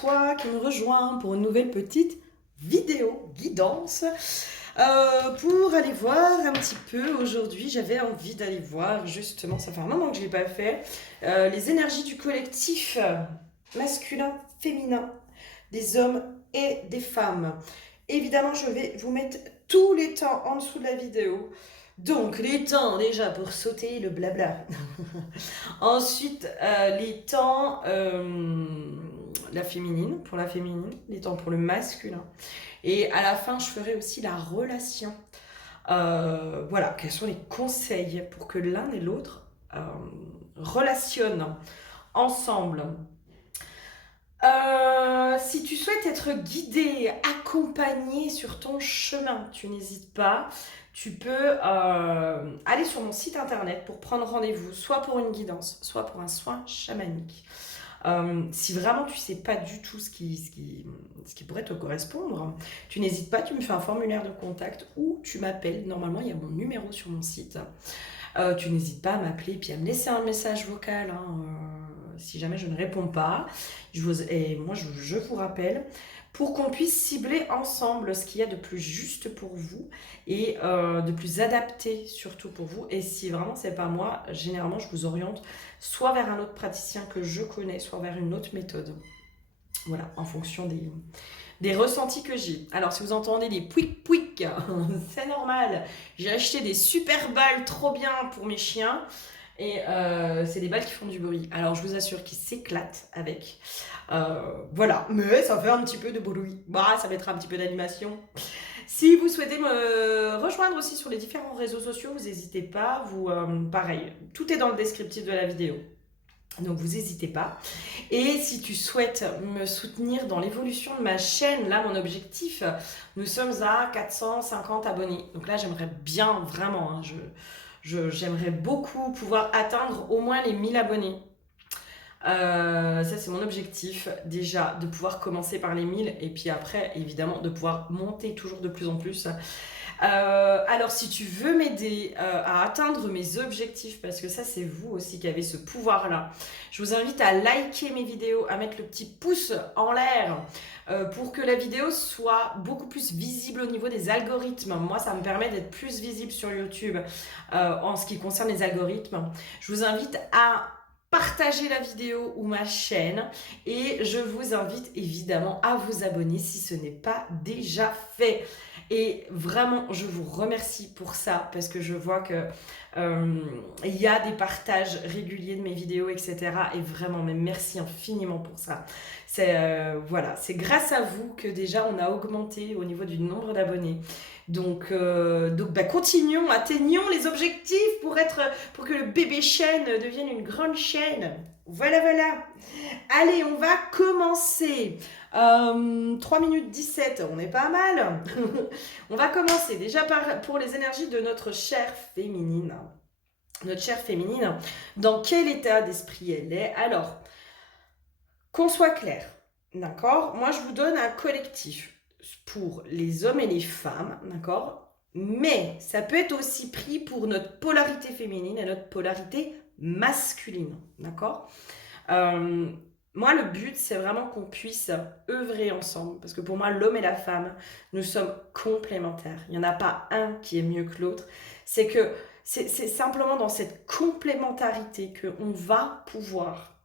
toi qui me rejoins pour une nouvelle petite vidéo guidance. Pour aller voir un petit peu, aujourd'hui j'avais envie d'aller voir justement, ça fait un moment que je ne l'ai pas fait, les énergies du collectif masculin, féminin, des hommes et des femmes. Évidemment, je vais vous mettre tous les temps en dessous de la vidéo. Donc, les temps déjà pour sauter le blabla. Ensuite, les temps, la féminine, pour la féminine, les temps pour le masculin. Et à la fin, je ferai aussi la relation. Voilà, quels sont les conseils pour que l'un et l'autre relationnent ensemble. Si tu souhaites être guidé, accompagné sur ton chemin, tu n'hésites pas. Tu peux aller sur mon site internet pour prendre rendez-vous, soit pour une guidance, soit pour un soin chamanique. Si vraiment tu ne sais pas du tout ce qui pourrait te correspondre, tu n'hésites pas, tu me fais un formulaire de contact ou tu m'appelles. Normalement, il y a mon numéro sur mon site. Tu n'hésites pas à m'appeler puis à me laisser un message vocal si jamais je ne réponds pas. Et moi, je vous rappelle pour qu'on puisse cibler ensemble ce qu'il y a de plus juste pour vous et de plus adapté surtout pour vous. Et si vraiment c'est pas moi, généralement je vous oriente soit vers un autre praticien que je connais, soit vers une autre méthode. Voilà, en fonction des ressentis que j'ai. Alors si vous entendez des pouic pouic, c'est normal. J'ai acheté des super balles trop bien pour mes chiens. Et c'est des balles qui font du bruit. Alors je vous assure qu'ils s'éclatent avec. Voilà, mais ça fait un petit peu de bruit. Bah, ça mettra un petit peu d'animation. Si vous souhaitez me rejoindre aussi sur les différents réseaux sociaux, vous n'hésitez pas. Pareil, tout est dans le descriptif de la vidéo. Donc vous n'hésitez pas. Et si tu souhaites me soutenir dans l'évolution de ma chaîne, là mon objectif, nous sommes à 450 abonnés. Donc là j'aimerais bien vraiment, j'aimerais beaucoup pouvoir atteindre au moins les 1000 abonnés. Ça c'est mon objectif déjà, de pouvoir commencer par les 1000 et puis après évidemment de pouvoir monter toujours de plus en plus. Alors si tu veux m'aider à atteindre mes objectifs, parce que ça c'est vous aussi qui avez ce pouvoir là, je vous invite à liker mes vidéos, à mettre le petit pouce en l'air pour que la vidéo soit beaucoup plus visible au niveau des algorithmes. Moi ça me permet d'être plus visible sur YouTube en ce qui concerne les algorithmes. Je vous invite à partager la vidéo ou ma chaîne et je vous invite évidemment à vous abonner si ce n'est pas déjà fait. Et vraiment, je vous remercie pour ça parce que je vois que il y a des partages réguliers de mes vidéos, etc. Et vraiment, mais merci infiniment pour ça. Voilà, c'est grâce à vous que déjà on a augmenté au niveau du nombre d'abonnés. Donc continuons, atteignons les objectifs pour que le bébé chaîne devienne une grande chaîne. Voilà, voilà. Allez, on va commencer. 3 minutes 17, on est pas mal. On va commencer déjà pour les énergies de notre chair féminine. Notre chair féminine, dans quel état d'esprit elle est? Alors, qu'on soit clair, d'accord? Moi, je vous donne un collectif pour les hommes et les femmes, d'accord? Mais ça peut être aussi pris pour notre polarité féminine et notre polarité masculine, d'accord? Moi, le but, c'est vraiment qu'on puisse œuvrer ensemble. Parce que pour moi, l'homme et la femme, nous sommes complémentaires. Il n'y en a pas un qui est mieux que l'autre. C'est que c'est simplement dans cette complémentarité qu'on va pouvoir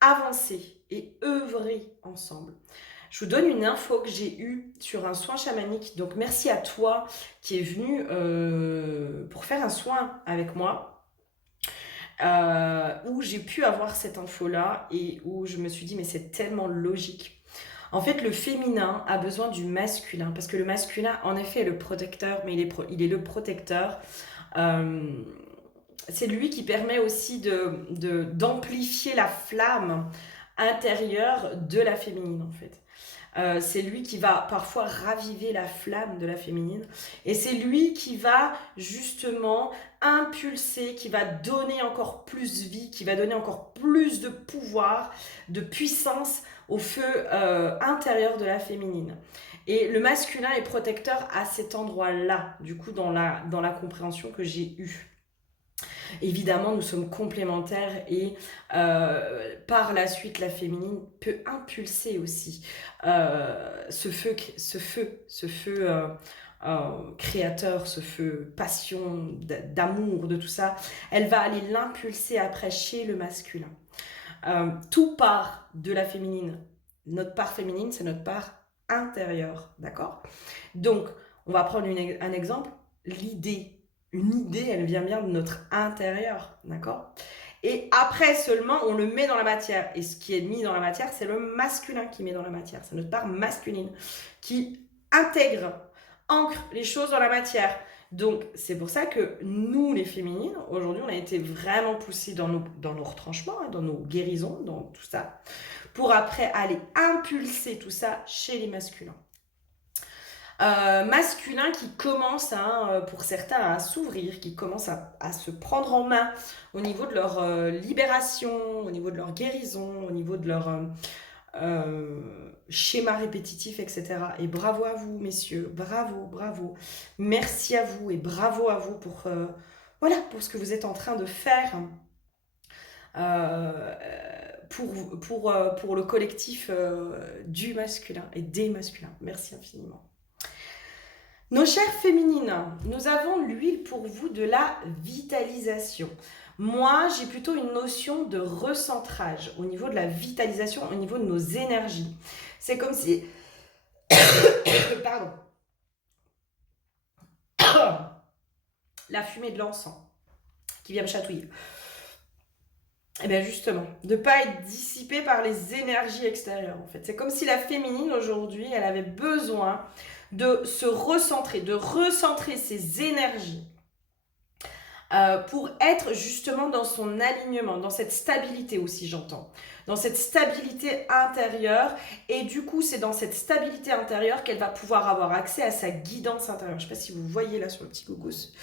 avancer et œuvrer ensemble. Je vous donne une info que j'ai eue sur un soin chamanique. Donc, merci à toi qui est venu pour faire un soin avec moi. Où j'ai pu avoir cette info-là et où je me suis dit mais c'est tellement logique. En fait, le féminin a besoin du masculin parce que le masculin, en effet, est le protecteur, mais il est le protecteur. C'est lui qui permet aussi d'amplifier la flamme intérieure de la féminine, en fait. C'est lui qui va parfois raviver la flamme de la féminine et c'est lui qui va justement impulser, qui va donner encore plus vie, qui va donner encore plus de pouvoir, de puissance au feu intérieur de la féminine. Et le masculin est protecteur à cet endroit-là, du coup dans la compréhension que j'ai eue. Évidemment, nous sommes complémentaires et par la suite, la féminine peut impulser aussi ce feu créateur, ce feu passion, d'amour, de tout ça. Elle va aller l'impulser après chez le masculin. Tout part de la féminine. Notre part féminine, c'est notre part intérieure, d'accord? Donc, on va prendre un exemple. L'idée. Une idée, elle vient bien de notre intérieur, d'accord? Et après seulement, on le met dans la matière. Et ce qui est mis dans la matière, c'est le masculin qui met dans la matière. C'est notre part masculine qui intègre, ancre les choses dans la matière. Donc, c'est pour ça que nous, les féminines, aujourd'hui, on a été vraiment poussées dans nos retranchements, hein, dans nos guérisons, dans tout ça, pour après aller impulser tout ça chez les masculins. Masculins qui commencent, hein, pour certains, à s'ouvrir, qui commencent à se prendre en main au niveau de leur libération, au niveau de leur guérison, au niveau de leur schéma répétitif, etc. Et bravo à vous, messieurs, bravo, bravo. Merci à vous et bravo à vous pour, voilà, pour ce que vous êtes en train de faire pour le collectif du masculin et des masculins. Merci infiniment. Nos chères féminines, nous avons l'huile pour vous de la vitalisation. Moi, j'ai plutôt une notion de recentrage au niveau de la vitalisation, au niveau de nos énergies. C'est comme si... Pardon. La fumée de l'encens qui vient me chatouiller. Et bien justement, de ne pas être dissipée par les énergies extérieures en fait. C'est comme si la féminine aujourd'hui, elle avait besoin de se recentrer, de recentrer ses énergies pour être justement dans son alignement, dans cette stabilité aussi j'entends, dans cette stabilité intérieure et du coup c'est dans cette stabilité intérieure qu'elle va pouvoir avoir accès à sa guidance intérieure. Je ne sais pas si vous voyez là sur le petit gogus,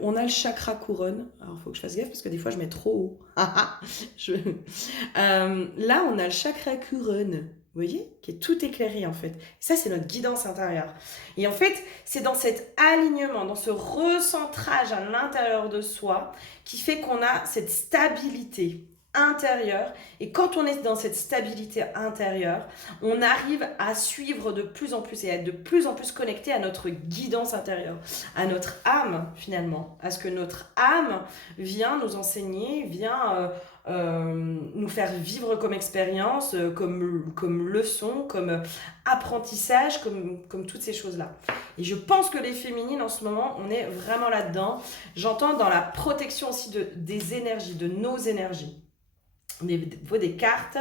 on a le chakra couronne, alors il faut que je fasse gaffe parce que des fois je mets trop haut. Là on a le chakra couronne. Vous voyez, qui est tout éclairé en fait. Ça, c'est notre guidance intérieure. Et en fait, c'est dans cet alignement, dans ce recentrage à l'intérieur de soi qui fait qu'on a cette stabilité intérieure. Et quand on est dans cette stabilité intérieure, on arrive à suivre de plus en plus et à être de plus en plus connecté à notre guidance intérieure, à notre âme finalement, à ce que notre âme vient nous enseigner, vient... nous faire vivre comme expérience, comme leçon, comme apprentissage, comme toutes ces choses-là. Et je pense que les féminines, en ce moment, on est vraiment là-dedans. J'entends dans la protection aussi des énergies, de nos énergies. Au niveau des cartes,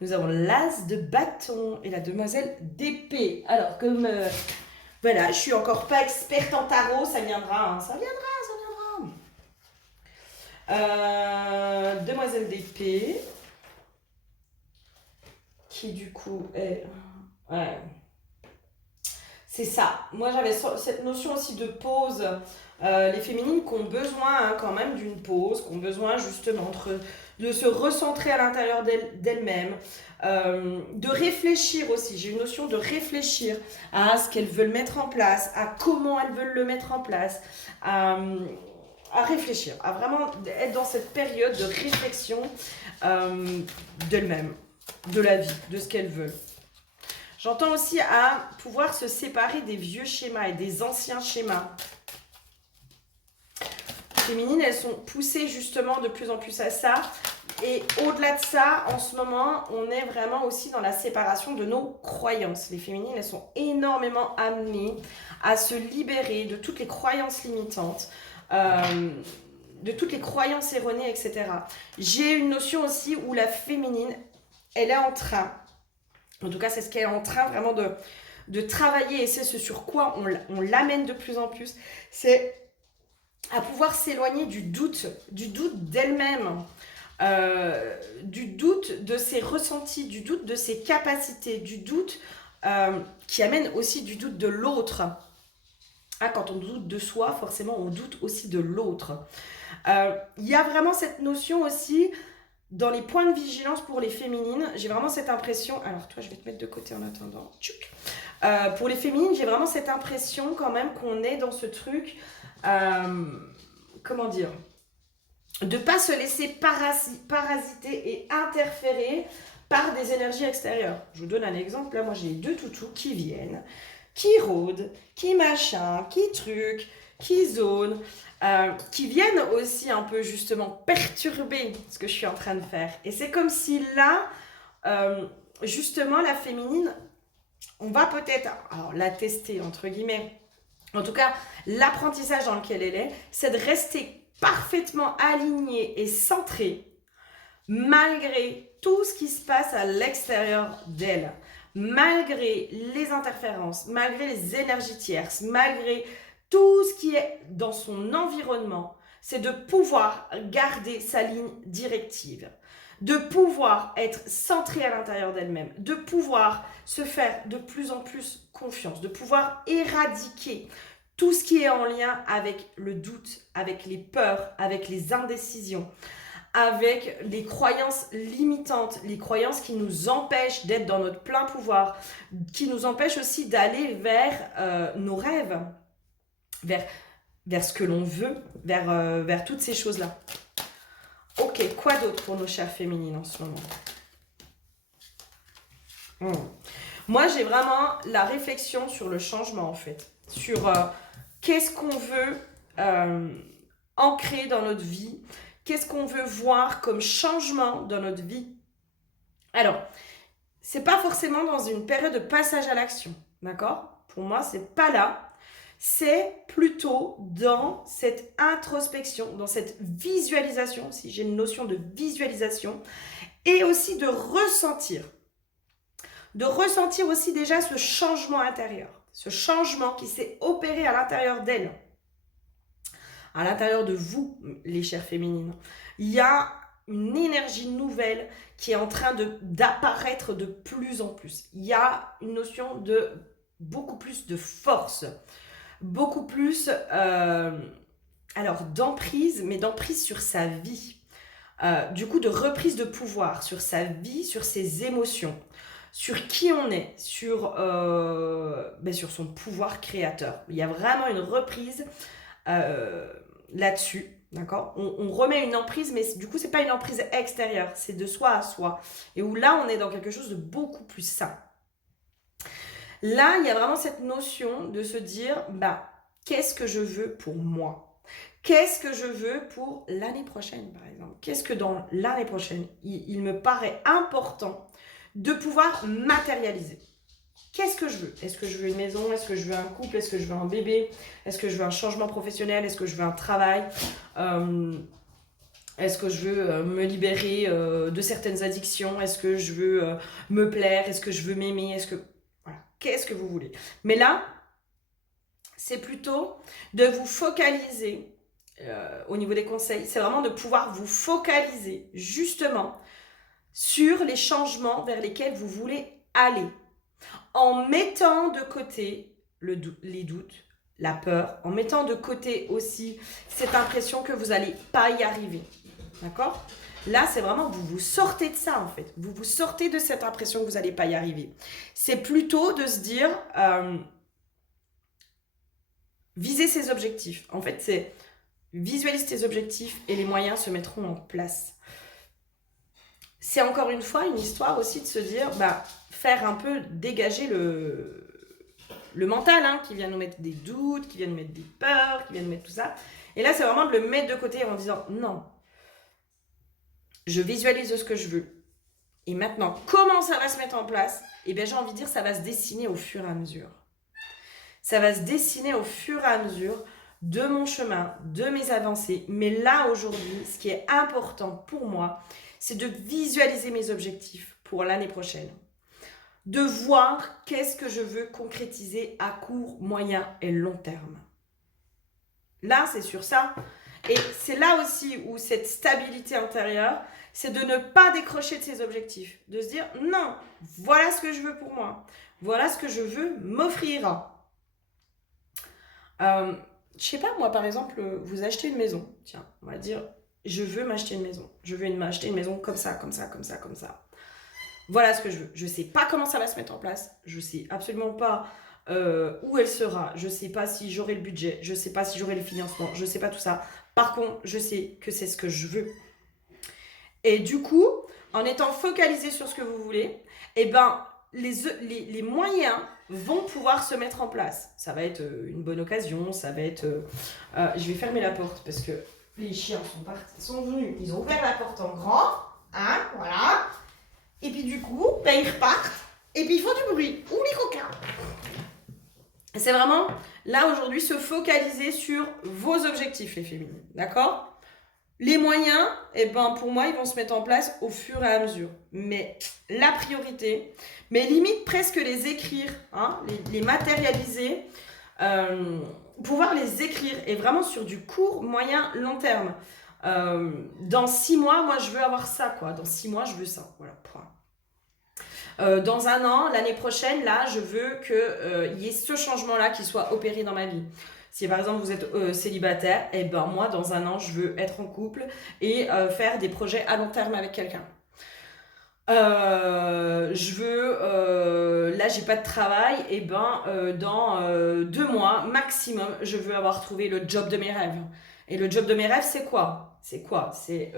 nous avons l'as de bâton et la demoiselle d'épée. Alors, comme... voilà, je suis encore pas experte en tarot, ça viendra, hein, ça viendra. Demoiselle d'épée qui du coup est... Ouais. C'est ça. Moi j'avais cette notion aussi de pause. Les féminines qui ont besoin hein, quand même d'une pause, qui ont besoin justement de se recentrer à l'intérieur d'elles-mêmes, de réfléchir aussi. J'ai une notion de réfléchir à ce qu'elles veulent mettre en place, à comment elles veulent le mettre en place, à réfléchir, à vraiment être dans cette période de réflexion d'elles-mêmes, de la vie, de ce qu'elles veulent. J'entends aussi à pouvoir se séparer des vieux schémas et des anciens schémas. Les féminines, elles sont poussées justement de plus en plus à ça. Et au-delà de ça, en ce moment, on est vraiment aussi dans la séparation de nos croyances. Les féminines, elles sont énormément amenées à se libérer de toutes les croyances limitantes, de toutes les croyances erronées, etc. J'ai une notion aussi où la féminine, elle est en train, en tout cas c'est ce qu'elle est en train vraiment de travailler et c'est ce sur quoi on l'amène de plus en plus, c'est à pouvoir s'éloigner du doute d'elle-même, du doute de ses ressentis, du doute de ses capacités, du doute qui amène aussi du doute de l'autre. Ah, quand on doute de soi, forcément, on doute aussi de l'autre. Il y a vraiment cette notion aussi, dans les points de vigilance pour les féminines, j'ai vraiment cette impression... Alors, toi, je vais te mettre de côté en attendant. Pour les féminines, j'ai vraiment cette impression quand même qu'on est dans ce truc... comment dire ? de ne pas se laisser parasiter et interférer par des énergies extérieures. Je vous donne un exemple. Là, moi, j'ai 2 toutous qui viennent, qui rôdent, qui machin, qui truc, qui zone, qui viennent aussi un peu justement perturber ce que je suis en train de faire. Et c'est comme si là, justement, la féminine, on va peut-être alors, la tester, entre guillemets. En tout cas, l'apprentissage dans lequel elle est, c'est de rester parfaitement alignée et centrée malgré tout ce qui se passe à l'extérieur d'elle, malgré les interférences, malgré les énergies tierces, malgré tout ce qui est dans son environnement, c'est de pouvoir garder sa ligne directive, de pouvoir être centrée à l'intérieur d'elle-même, de pouvoir se faire de plus en plus confiance, de pouvoir éradiquer tout ce qui est en lien avec le doute, avec les peurs, avec les indécisions, avec les croyances limitantes, les croyances qui nous empêchent d'être dans notre plein pouvoir, qui nous empêchent aussi d'aller vers nos rêves, vers ce que l'on veut, vers toutes ces choses-là. Ok, quoi d'autre pour nos chères féminines en ce moment? Moi, j'ai vraiment la réflexion sur le changement, en fait. Sur qu'est-ce qu'on veut ancrer dans notre vie, qu'est-ce qu'on veut voir comme changement dans notre vie. Alors, c'est pas forcément dans une période de passage à l'action, d'accord? Pour moi, c'est pas là. C'est plutôt dans cette introspection, dans cette visualisation, si j'ai une notion de visualisation, et aussi de ressentir. De ressentir aussi déjà ce changement intérieur, ce changement qui s'est opéré à l'intérieur d'elle, à l'intérieur de vous, les chères féminines. Il y a une énergie nouvelle qui est en train d'apparaître de plus en plus. Il y a une notion de beaucoup plus de force, beaucoup plus d'emprise, mais d'emprise sur sa vie. Du coup, de reprise de pouvoir sur sa vie, sur ses émotions, sur qui on est, sur son pouvoir créateur. Il y a vraiment une reprise là-dessus, d'accord? On remet une emprise, mais du coup, c'est pas une emprise extérieure, c'est de soi à soi. Et où là, on est dans quelque chose de beaucoup plus sain. Là, il y a vraiment cette notion de se dire, qu'est-ce que je veux pour moi? Qu'est-ce que je veux pour l'année prochaine, par exemple? Qu'est-ce que dans l'année prochaine, il me paraît important de pouvoir matérialiser? Qu'est-ce que je veux? Est-ce que je veux une maison? Est-ce que je veux un couple? Est-ce que je veux un bébé? Est-ce que je veux un changement professionnel? Est-ce que je veux un travail? Est-ce que je veux me libérer de certaines addictions? Est-ce que je veux me plaire? Est-ce que je veux m'aimer? Voilà. Qu'est-ce que vous voulez? Mais là, c'est plutôt de vous focaliser au niveau des conseils. C'est vraiment de pouvoir vous focaliser justement sur les changements vers lesquels vous voulez aller, en mettant de côté les doutes, la peur, en mettant de côté aussi cette impression que vous n'allez pas y arriver. D'accord? Là, c'est vraiment, vous sortez de ça en fait. Vous vous sortez de cette impression que vous n'allez pas y arriver. C'est plutôt de se dire, viser ses objectifs. En fait, c'est visualise tes objectifs et les moyens se mettront en place. C'est encore une fois une histoire aussi de se dire, faire un peu dégager le mental, qui vient nous mettre des doutes, qui vient nous mettre des peurs, qui vient nous mettre tout ça. Et là, c'est vraiment de le mettre de côté en disant, non, je visualise ce que je veux. Et maintenant, comment ça va se mettre en place? Eh bien, j'ai envie de dire, ça va se dessiner au fur et à mesure. Ça va se dessiner au fur et à mesure de mon chemin, de mes avancées. Mais là, aujourd'hui, ce qui est important pour moi, c'est de visualiser mes objectifs pour l'année prochaine. De voir qu'est-ce que je veux concrétiser à court, moyen et long terme. Là, c'est sur ça. Et c'est là aussi où cette stabilité intérieure, c'est de ne pas décrocher de ses objectifs. De se dire, non, voilà ce que je veux pour moi. Voilà ce que je veux m'offrir. Je sais pas, moi, par exemple, vous achetez une maison. Tiens, on va dire, je veux m'acheter une maison. Je veux m'acheter une maison comme ça, comme ça, comme ça, comme ça. Voilà ce que je veux. Je sais pas comment ça va se mettre en place. Je sais absolument pas où elle sera. Je sais pas si j'aurai le budget. Je sais pas si j'aurai le financement. Je sais pas tout ça. Par contre, je sais que c'est ce que je veux. Et du coup, en étant focalisé sur ce que vous voulez, eh ben, les moyens vont pouvoir se mettre en place. Ça va être une bonne occasion, ça va être... je vais fermer la porte parce que les chiens sont partis, sont venus, ils ont ouvert la porte en grand, hein, voilà. Et puis du coup, ben, ils repartent, et puis ils font du bruit. Ou les coquins. C'est vraiment, là aujourd'hui, se focaliser sur vos objectifs, les féminines, d'accord ? Les moyens, eh ben, pour moi, ils vont se mettre en place au fur et à mesure. Mais la priorité, mais limite presque les écrire, hein, les matérialiser, pouvoir les écrire et vraiment sur du court, moyen, long terme. Dans 6 mois, moi, je veux avoir ça, quoi. Dans 6 mois, je veux ça. Voilà, point. Dans 1 an, l'année prochaine, là, je veux qu'il y ait ce changement-là qui soit opéré dans ma vie. Si par exemple vous êtes célibataire, et ben moi dans 1 an je veux être en couple et faire des projets à long terme avec quelqu'un. Je veux, là j'ai pas de travail, et ben dans 2 mois maximum, je veux avoir trouvé le job de mes rêves. Et le job de mes rêves, c'est quoi ? C'est quoi ? C'est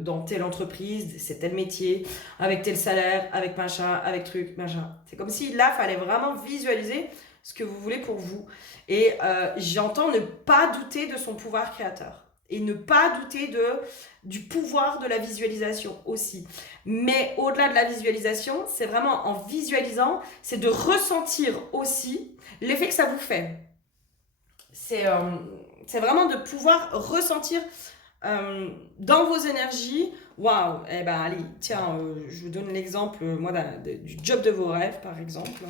dans telle entreprise, c'est tel métier, avec tel salaire, avec machin, avec truc, machin. C'est comme si là, fallait vraiment visualiser ce que vous voulez pour vous. Et j'entends ne pas douter de son pouvoir créateur. Et ne pas douter du pouvoir de la visualisation aussi. Mais au-delà de la visualisation, c'est vraiment en visualisant, c'est de ressentir aussi l'effet que ça vous fait. C'est vraiment de pouvoir ressentir dans vos énergies. Waouh, eh ben allez, tiens, je vous donne l'exemple moi du job de vos rêves par exemple.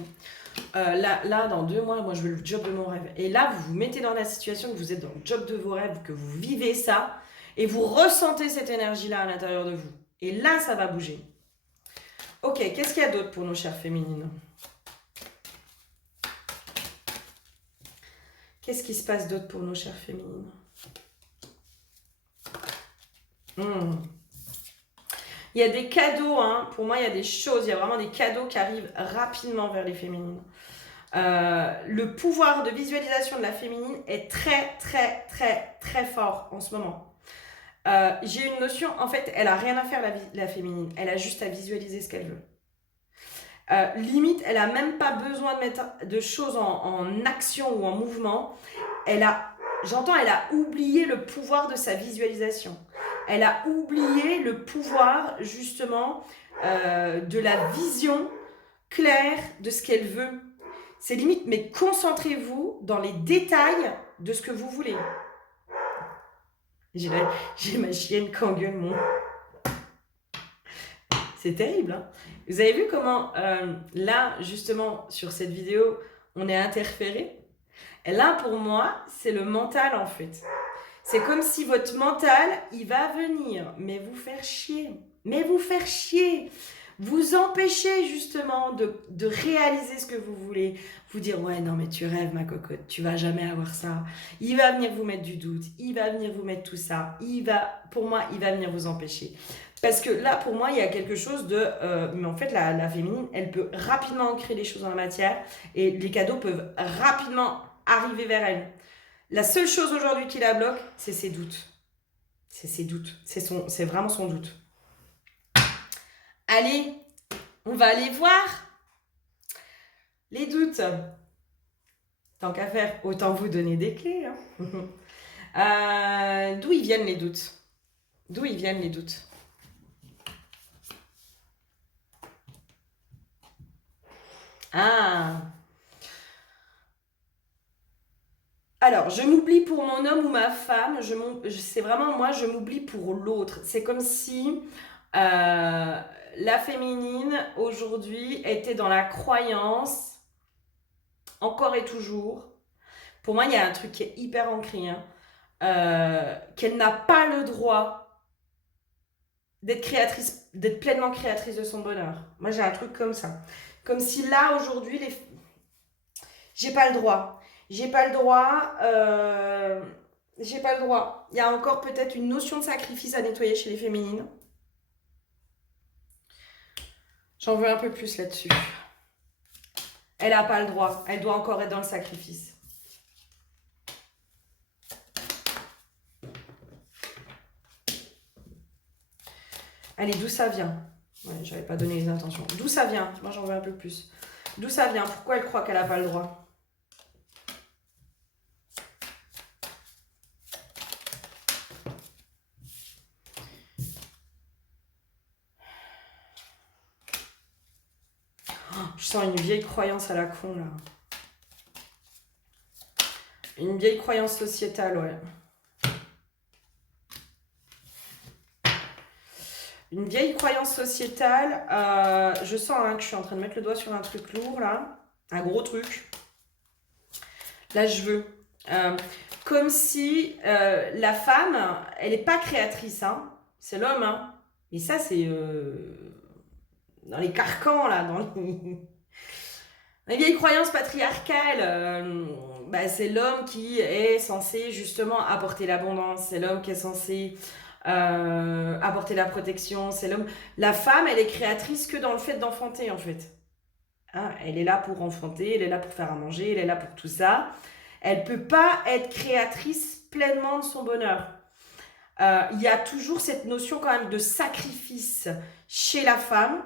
Là, dans 2 mois, moi je veux le job de mon rêve. Et là, vous vous mettez dans la situation que vous êtes dans le job de vos rêves, que vous vivez ça, et vous ressentez cette énergie-là à l'intérieur de vous. Et là, ça va bouger. Ok, qu'est-ce qu'il y a d'autre pour nos chères féminines ? Qu'est-ce qui se passe d'autre pour nos chères féminines ? Il y a des cadeaux, hein. Pour moi, il y a des choses, il y a vraiment des cadeaux qui arrivent rapidement vers les féminines. Le pouvoir de visualisation de la féminine est très, très, très, très fort en ce moment. J'ai une notion, en fait, elle a rien à faire la féminine, elle a juste à visualiser ce qu'elle veut. Limite, elle a même pas besoin de mettre de choses en action ou en mouvement. Elle a oublié le pouvoir de sa visualisation. Elle a oublié le pouvoir, justement, de la vision claire de ce qu'elle veut. C'est limite, mais concentrez-vous dans les détails de ce que vous voulez. J'ai ma chienne qui engueule C'est terrible, hein. Vous avez vu comment, là, justement, sur cette vidéo, on est interféré ? Et là, pour moi, c'est le mental, en fait. C'est comme si votre mental, il va venir, mais vous faire chier. Vous empêcher, justement, de réaliser ce que vous voulez. Vous dire, ouais, non, mais tu rêves, ma cocotte, tu vas jamais avoir ça. Il va venir vous mettre du doute, il va venir vous mettre tout ça. Pour moi, il va venir vous empêcher. Parce que là, pour moi, il y a quelque chose de... mais en fait, la féminine, elle peut rapidement ancrer les choses dans la matière et les cadeaux peuvent rapidement arriver vers elle. La seule chose aujourd'hui qui la bloque, c'est ses doutes. C'est vraiment son doute. Allez, on va aller voir les doutes. Tant qu'à faire, autant vous donner des clés. Hein. D'où ils viennent les doutes ? Ah. Alors, je m'oublie pour mon homme ou ma femme. C'est vraiment moi, je m'oublie pour l'autre. C'est comme si la féminine aujourd'hui était dans la croyance, encore et toujours. Pour moi, il y a un truc qui est hyper ancré, hein, qu'elle n'a pas le droit d'être pleinement créatrice de son bonheur. Moi, j'ai un truc comme ça. Comme si là, aujourd'hui, j'ai pas le droit. J'ai pas le droit. Il y a encore peut-être une notion de sacrifice à nettoyer chez les féminines. J'en veux un peu plus là-dessus. Elle n'a pas le droit. Elle doit encore être dans le sacrifice. Allez, d'où ça vient? Ouais, j'avais pas donné les intentions. D'où ça vient? Moi, j'en veux un peu plus. D'où ça vient? Pourquoi elle croit qu'elle n'a pas le droit? Je sens une vieille croyance à la con, là. Une vieille croyance sociétale, ouais. Une vieille croyance sociétale. Je sens hein, que je suis en train de mettre le doigt sur un truc lourd, là. Un gros truc. Là, je veux. Comme si la femme, elle n'est pas créatrice, hein. C'est l'homme, hein. Et ça, c'est dans les carcans, là, dans les vieilles croyances patriarcales. C'est l'homme qui est censé justement apporter l'abondance. C'est l'homme qui est censé apporter la protection. C'est l'homme. La femme, elle est créatrice que dans le fait d'enfanter, en fait. Hein, elle est là pour enfanter, elle est là pour faire à manger, elle est là pour tout ça. Elle peut pas être créatrice pleinement de son bonheur. Il y a toujours cette notion quand même de sacrifice chez la femme.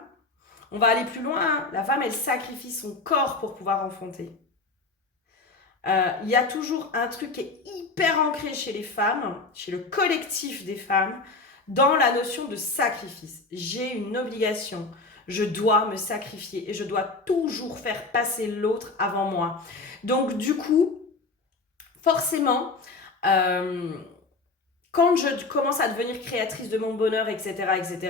On va aller plus loin. Hein. La femme, elle sacrifie son corps pour pouvoir enfanter. Il y a toujours un truc qui est hyper ancré chez les femmes, chez le collectif des femmes, dans la notion de sacrifice. J'ai une obligation. Je dois me sacrifier et je dois toujours faire passer l'autre avant moi. Donc du coup, forcément, quand je commence à devenir créatrice de mon bonheur, etc.,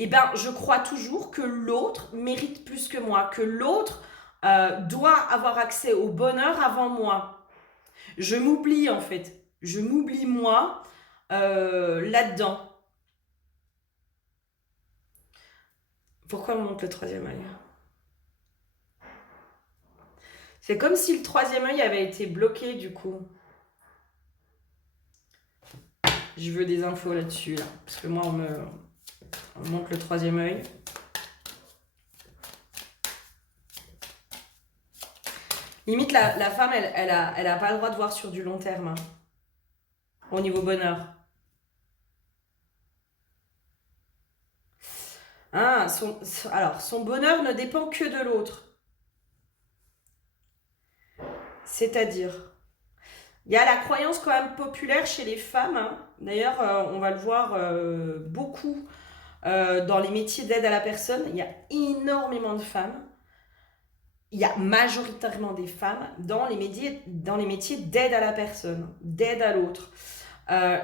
eh ben, je crois toujours que l'autre mérite plus que moi, que l'autre doit avoir accès au bonheur avant moi. Je m'oublie en fait. Je m'oublie moi là-dedans. Pourquoi on monte le troisième œil? C'est comme si le troisième œil avait été bloqué du coup. Je veux des infos là-dessus, là. Parce que moi, on monte le troisième œil. Limite, la femme, elle a pas le droit de voir sur du long terme. Hein, au niveau bonheur. Hein, alors, son bonheur ne dépend que de l'autre. C'est-à-dire, il y a la croyance quand même populaire chez les femmes. Hein. D'ailleurs, on va le voir beaucoup dans les métiers d'aide à la personne. Il y a énormément de femmes. Il y a majoritairement des femmes dans les métiers d'aide à la personne, d'aide à l'autre.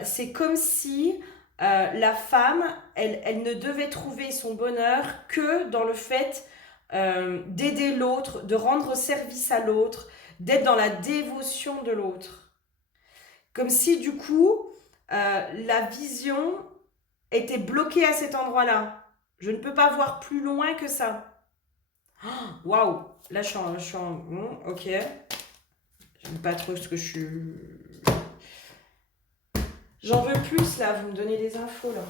C'est comme si la femme, elle ne devait trouver son bonheur que dans le fait d'aider l'autre, de rendre service à l'autre, d'être dans la dévotion de l'autre. Comme si du coup, la vision était bloquée à cet endroit-là. Je ne peux pas voir plus loin que ça. Waouh! Là, je suis en... Bon, ok. J'aime pas trop ce que je suis... J'en veux plus, là. Vous me donnez des infos, là.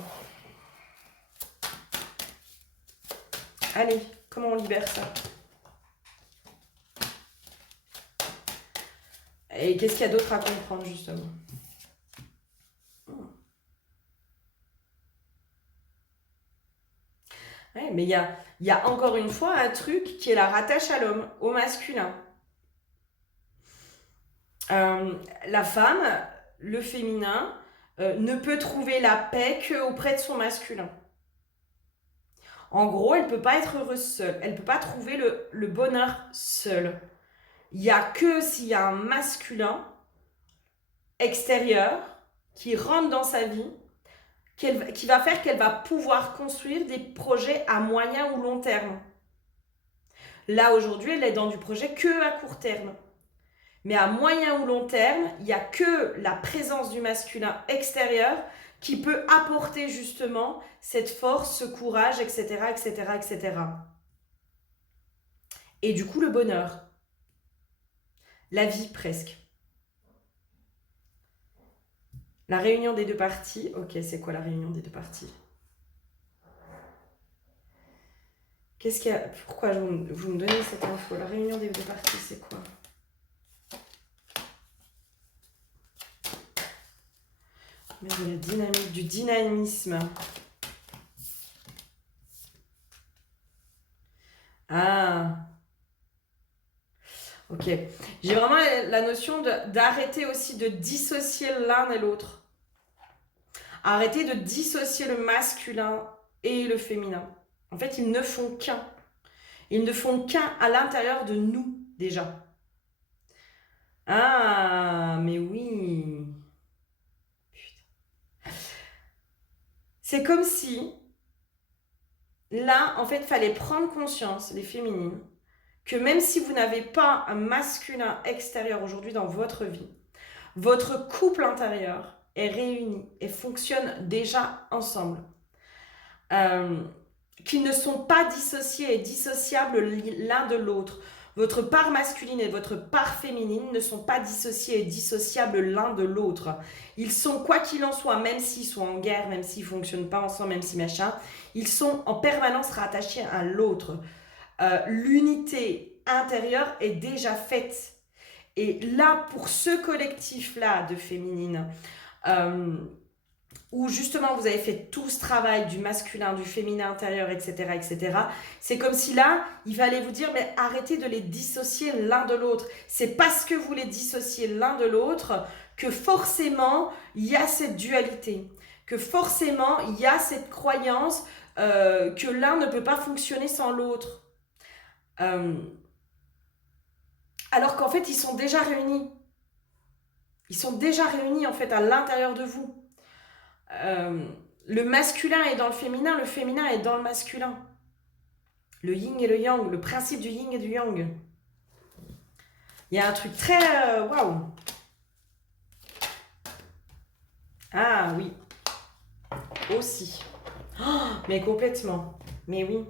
Allez, comment on libère ça? Et qu'est-ce qu'il y a d'autre à comprendre, justement? Ouais, mais il y a encore une fois un truc qui est la rattache à l'homme, au masculin. La femme, le féminin, ne peut trouver la paix qu'auprès de son masculin. En gros, elle ne peut pas être heureuse seule. Elle ne peut pas trouver le bonheur seule. Il n'y a que s'il y a un masculin extérieur qui rentre dans sa vie, qui va faire qu'elle va pouvoir construire des projets à moyen ou long terme. Là, aujourd'hui, elle est dans du projet que à court terme. Mais à moyen ou long terme, il n'y a que la présence du masculin extérieur qui peut apporter justement cette force, ce courage, etc., etc., etc. Et du coup, le bonheur. La vie, presque. La réunion des deux parties. Ok, c'est quoi la réunion des deux parties? Qu'est-ce qu'il y a? Pourquoi vous me donnez cette info? La réunion des deux parties, c'est quoi? Mais de la dynamique, du dynamisme. Ah, ok. J'ai vraiment la notion d'arrêter aussi de dissocier l'un et l'autre. Arrêter de dissocier le masculin et le féminin. En fait, ils ne font qu'un. Ils ne font qu'un à l'intérieur de nous, déjà. Ah, mais oui. C'est comme si, là, en fait, il fallait prendre conscience, les féminines, que même si vous n'avez pas un masculin extérieur aujourd'hui dans votre vie, votre couple intérieur est réuni et fonctionne déjà ensemble. Qu'ils ne sont pas dissociés et dissociables l'un de l'autre. Votre part masculine et votre part féminine ne sont pas dissociés et dissociables l'un de l'autre. Ils sont, quoi qu'il en soit, même s'ils sont en guerre, même s'ils ne fonctionnent pas ensemble, même si machin, ils sont en permanence rattachés à l'autre. L'unité intérieure est déjà faite. Et là, pour ce collectif-là de féminines, où justement vous avez fait tout ce travail du masculin, du féminin intérieur, etc., etc., c'est comme si là, il fallait vous dire, mais arrêtez de les dissocier l'un de l'autre. C'est parce que vous les dissociez l'un de l'autre que forcément, il y a cette dualité, que forcément, il y a cette croyance que l'un ne peut pas fonctionner sans l'autre. Alors qu'en fait, ils sont déjà réunis. Ils sont déjà réunis, en fait, à l'intérieur de vous. Le masculin est dans le féminin est dans le masculin. Le yin et le yang, le principe du yin et du yang. Il y a un truc très... waouh. Ah oui. Aussi. Oh, mais complètement. Mais oui.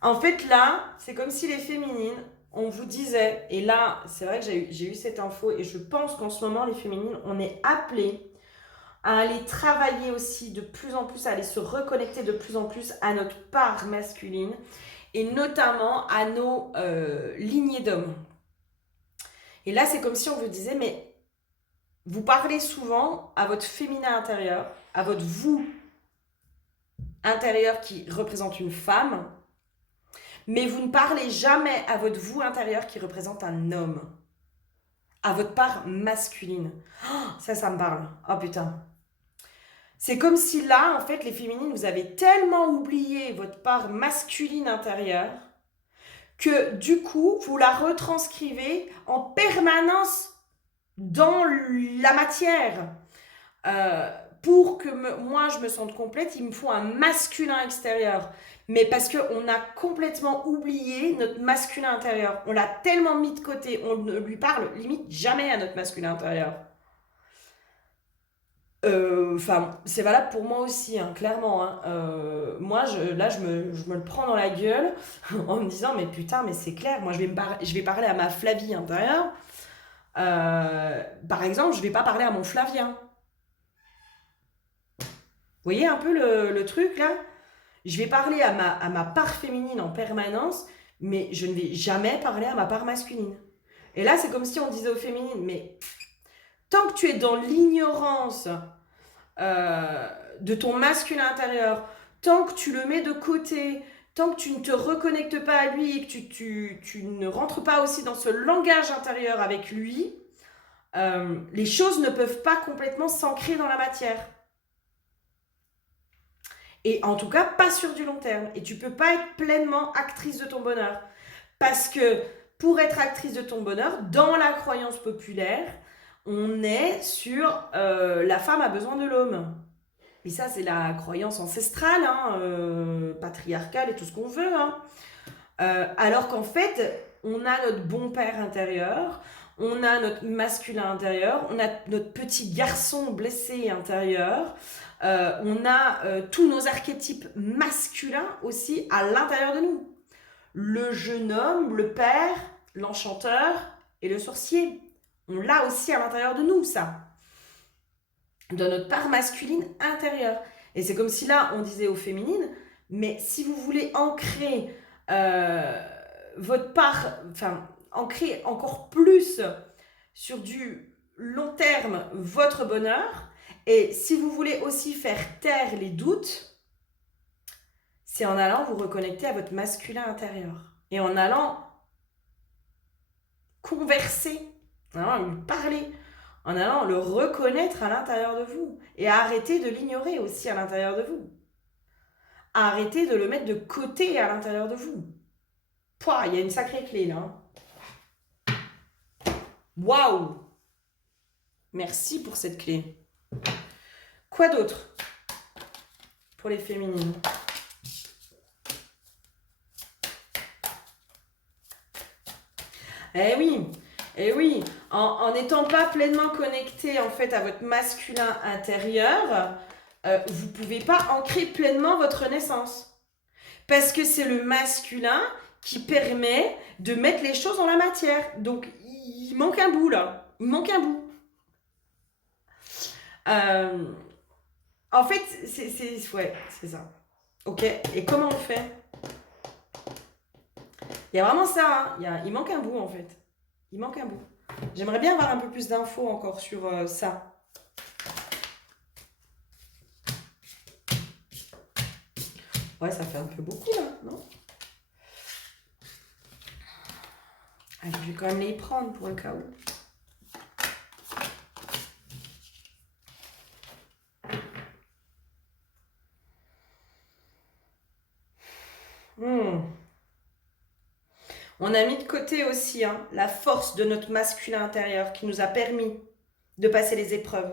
En fait, là, c'est comme si les féminines, on vous disait, et là, c'est vrai que j'ai eu cette info, et je pense qu'en ce moment, les féminines, on est appelées à aller travailler aussi de plus en plus, à aller se reconnecter de plus en plus à notre part masculine, et notamment à nos lignées d'hommes. Et là, c'est comme si on vous disait, mais vous parlez souvent à votre féminin intérieur, à votre vous intérieur qui représente une femme, mais vous ne parlez jamais à votre vous intérieur qui représente un homme, à votre part masculine. Oh, ça me parle. Oh putain. C'est comme si là, en fait, les féminines, vous avez tellement oublié votre part masculine intérieure que du coup, vous la retranscrivez en permanence dans la matière. Pour que moi, je me sente complète, il me faut un masculin extérieur. Mais parce qu'on a complètement oublié notre masculin intérieur. On l'a tellement mis de côté, on ne lui parle limite jamais à notre masculin intérieur. Enfin, c'est valable pour moi aussi, hein, clairement. Hein. Moi, là, je me le prends dans la gueule en me disant, mais putain, mais c'est clair, moi, je vais parler à ma Flavie intérieure. Par exemple, je vais pas parler à mon Flavien. Vous voyez un peu le truc, là? Je vais parler à ma part féminine en permanence, mais je ne vais jamais parler à ma part masculine. Et là, c'est comme si on disait aux féminines, mais tant que tu es dans l'ignorance de ton masculin intérieur, tant que tu le mets de côté, tant que tu ne te reconnectes pas à lui et que tu ne rentres pas aussi dans ce langage intérieur avec lui, les choses ne peuvent pas complètement s'ancrer dans la matière. Et en tout cas, pas sur du long terme. Et tu peux pas être pleinement actrice de ton bonheur. Parce que pour être actrice de ton bonheur, dans la croyance populaire, on est sur la femme a besoin de l'homme. Et ça, c'est la croyance ancestrale, hein, patriarcale et tout ce qu'on veut. Hein. Alors qu'en fait, on a notre bon père intérieur, on a notre masculin intérieur, on a notre petit garçon blessé intérieur, on a tous nos archétypes masculins aussi à l'intérieur de nous. Le jeune homme, le père, l'enchanteur et le sorcier. On l'a aussi à l'intérieur de nous, ça. De notre part masculine intérieure. Et c'est comme si là, on disait aux féminines, mais si vous voulez ancrer votre part, enfin, ancrer encore plus sur du long terme votre bonheur, et si vous voulez aussi faire taire les doutes, c'est en allant vous reconnecter à votre masculin intérieur. Et en allant converser, en allant lui parler, en allant le reconnaître à l'intérieur de vous. Et arrêter de l'ignorer aussi à l'intérieur de vous. Arrêtez de le mettre de côté à l'intérieur de vous. Pouah, il y a une sacrée clé là. Waouh! Merci pour cette clé. Quoi d'autre pour les féminines? Eh oui, en n'étant pas pleinement connecté en fait à votre masculin intérieur, vous ne pouvez pas ancrer pleinement votre naissance. Parce que c'est le masculin qui permet de mettre les choses en la matière. Donc, il manque un bout là. Il manque un bout. En fait, c'est ça. Ok, et comment on fait? Il y a vraiment ça, hein. Il manque un bout en fait. Il manque un bout. J'aimerais bien avoir un peu plus d'infos encore sur ça. Ouais, ça fait un peu beaucoup là, non? Allez, je vais quand même les prendre pour le cas où. On a mis de côté aussi la force de notre masculin intérieur qui nous a permis de passer les épreuves,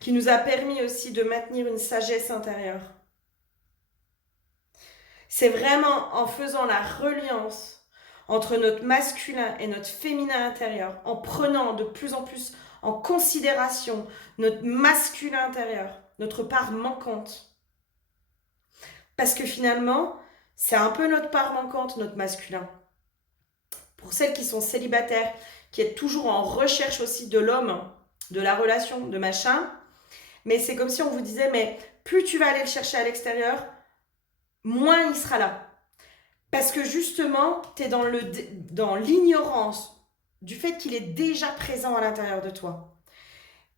qui nous a permis aussi de maintenir une sagesse intérieure. C'est vraiment en faisant la reliance entre notre masculin et notre féminin intérieur, en prenant de plus en plus en considération notre masculin intérieur, notre part manquante. Parce que finalement, c'est un peu notre part manquante, notre masculin. Pour celles qui sont célibataires, qui est toujours en recherche aussi de l'homme, de la relation, de machin, mais c'est comme si on vous disait, mais plus tu vas aller le chercher à l'extérieur, moins il sera là. Parce que justement, tu es dans l'ignorance du fait qu'il est déjà présent à l'intérieur de toi.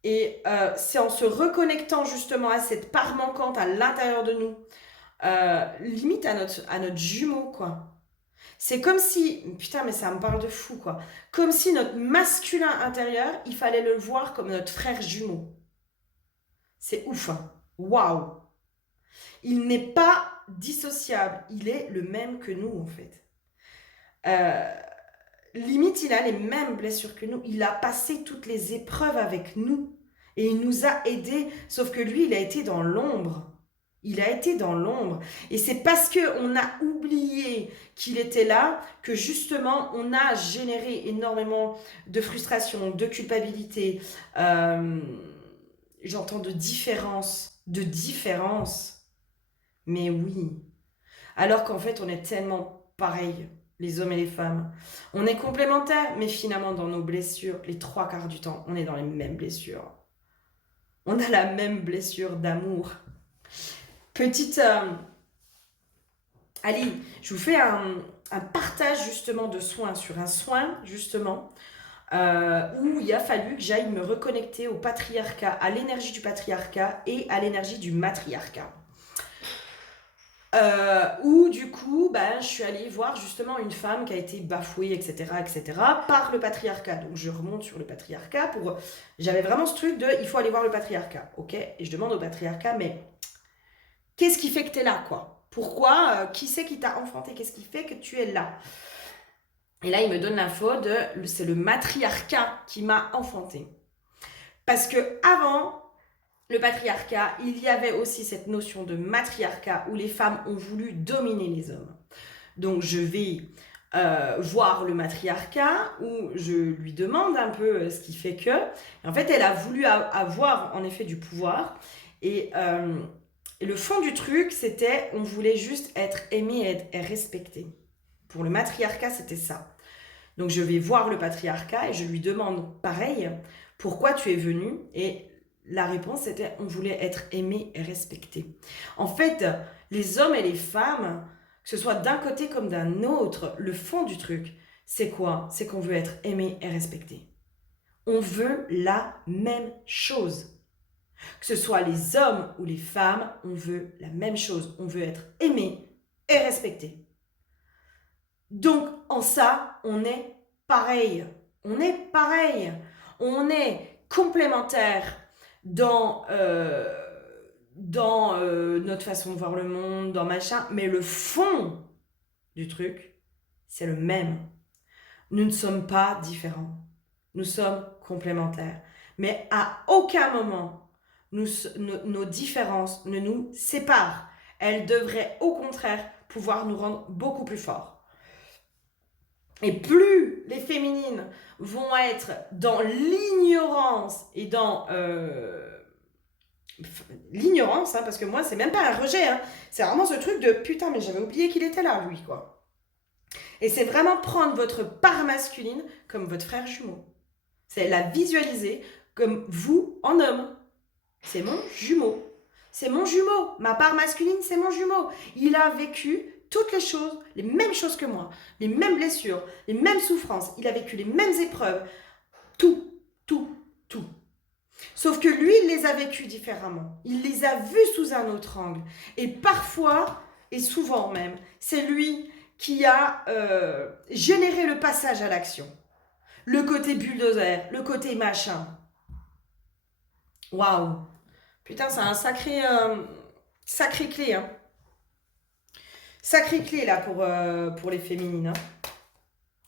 Et c'est en se reconnectant justement à cette part manquante à l'intérieur de nous, limite à notre jumeau, quoi. C'est comme si, putain, mais ça me parle de fou, quoi. Comme si notre masculin intérieur, il fallait le voir comme notre frère jumeau. C'est ouf, hein. Waouh. Il n'est pas dissociable, il est le même que nous, en fait. Limite, il a les mêmes blessures que nous. Il a passé toutes les épreuves avec nous. Et il nous a aidés, sauf que lui, il a été dans l'ombre. Il a été dans l'ombre. Et c'est parce qu'on a oublié qu'il était là que justement, on a généré énormément de frustration, de culpabilité, j'entends de différence. Mais oui. Alors qu'en fait, on est tellement pareils, les hommes et les femmes. On est complémentaires, mais finalement, dans nos blessures, les 3/4 du temps, on est dans les mêmes blessures. On a la même blessure d'amour. Petite... allez, je vous fais un partage justement de soins sur un soin justement où il a fallu que j'aille me reconnecter au patriarcat, à l'énergie du patriarcat et à l'énergie du matriarcat. Où du coup, je suis allée voir justement une femme qui a été bafouée, etc., par le patriarcat. Donc je remonte sur le patriarcat j'avais vraiment ce truc de, il faut aller voir le patriarcat, ok? Et je demande au patriarcat, mais qu'est-ce qui fait que tu es là, quoi? Pourquoi? Qui c'est qui t'a enfanté? Qu'est-ce qui fait que tu es là? Et là, il me donne l'info c'est le matriarcat qui m'a enfanté. Parce que avant le patriarcat, il y avait aussi cette notion de matriarcat où les femmes ont voulu dominer les hommes. Donc je vais voir le matriarcat où je lui demande un peu ce qui fait que... Et en fait, elle a voulu avoir en effet du pouvoir. Et le fond du truc, c'était on voulait juste être aimé et respecté. Pour le matriarcat, c'était ça. Donc je vais voir le patriarcat et je lui demande pareil, pourquoi tu es venu? Et la réponse était on voulait être aimé et respecté. En fait, les hommes et les femmes, que ce soit d'un côté comme d'un autre, le fond du truc, c'est quoi? C'est qu'on veut être aimé et respecté. On veut la même chose. Que ce soit les hommes ou les femmes, on veut la même chose. On veut être aimé et respecté. Donc, en ça, on est pareil. On est pareil. On est complémentaires dans notre façon de voir le monde, dans machin. Mais le fond du truc, c'est le même. Nous ne sommes pas différents. Nous sommes complémentaires. Mais à aucun moment, nos différences ne nous séparent. Elles devraient au contraire pouvoir nous rendre beaucoup plus forts. Et plus les féminines vont être dans l'ignorance et dans l'ignorance, parce que moi, c'est même pas un rejet, c'est vraiment ce truc de putain, mais j'avais oublié qu'il était là, lui, quoi. Et c'est vraiment prendre votre part masculine comme votre frère jumeau. C'est la visualiser comme vous en homme. C'est mon jumeau. C'est mon jumeau. Ma part masculine, c'est mon jumeau. Il a vécu toutes les choses, les mêmes choses que moi, les mêmes blessures, les mêmes souffrances. Il a vécu les mêmes épreuves. Tout. Sauf que lui, il les a vécues différemment. Il les a vues sous un autre angle. Et parfois, et souvent même, c'est lui qui a généré le passage à l'action. Le côté bulldozer, le côté machin. Waouh. Putain, c'est un sacré clé, Sacré clé, là, pour les féminines,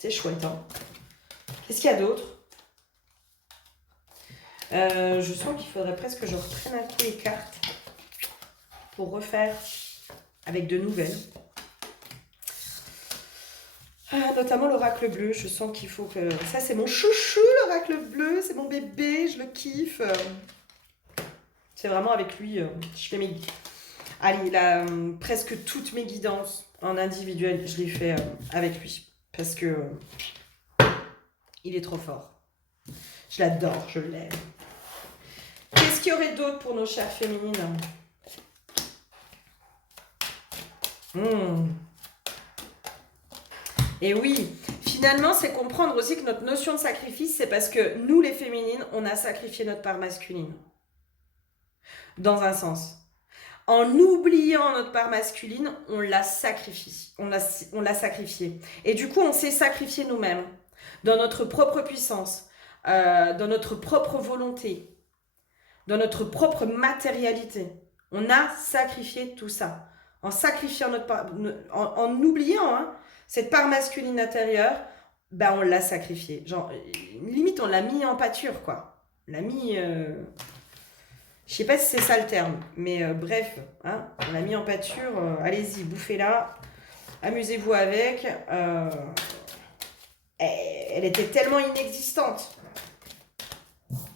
C'est chouette, Qu'est-ce qu'il y a d'autre? Je sens qu'il faudrait presque que je reprenne un coup les cartes pour refaire avec de nouvelles. Notamment l'oracle bleu, je sens qu'il faut que... Ça, c'est mon chouchou, l'oracle bleu, c'est mon bébé, je le kiffe. C'est vraiment avec lui, je fais mes... Allez, là, presque toutes mes guidances en individuel, je les fais avec lui. Parce que il est trop fort. Je l'adore, je l'aime. Qu'est-ce qu'il y aurait d'autre pour nos chères féminines? Et oui, finalement, c'est comprendre aussi que notre notion de sacrifice, c'est parce que nous, les féminines, on a sacrifié notre part masculine. Dans un sens. En oubliant notre part masculine, on l'a sacrifié. On l'a sacrifié. Et du coup, on s'est sacrifié nous-mêmes. Dans notre propre puissance. Dans notre propre volonté. Dans notre propre matérialité. On a sacrifié tout ça. En sacrifiant notre part... En oubliant cette part masculine intérieure, on l'a sacrifié. Genre, limite, on l'a mis en pâture, quoi. On l'a mis... Je sais pas si c'est ça le terme, mais bref, on l'a mis en pâture. Allez-y, bouffez-la, amusez-vous avec. Elle était tellement inexistante.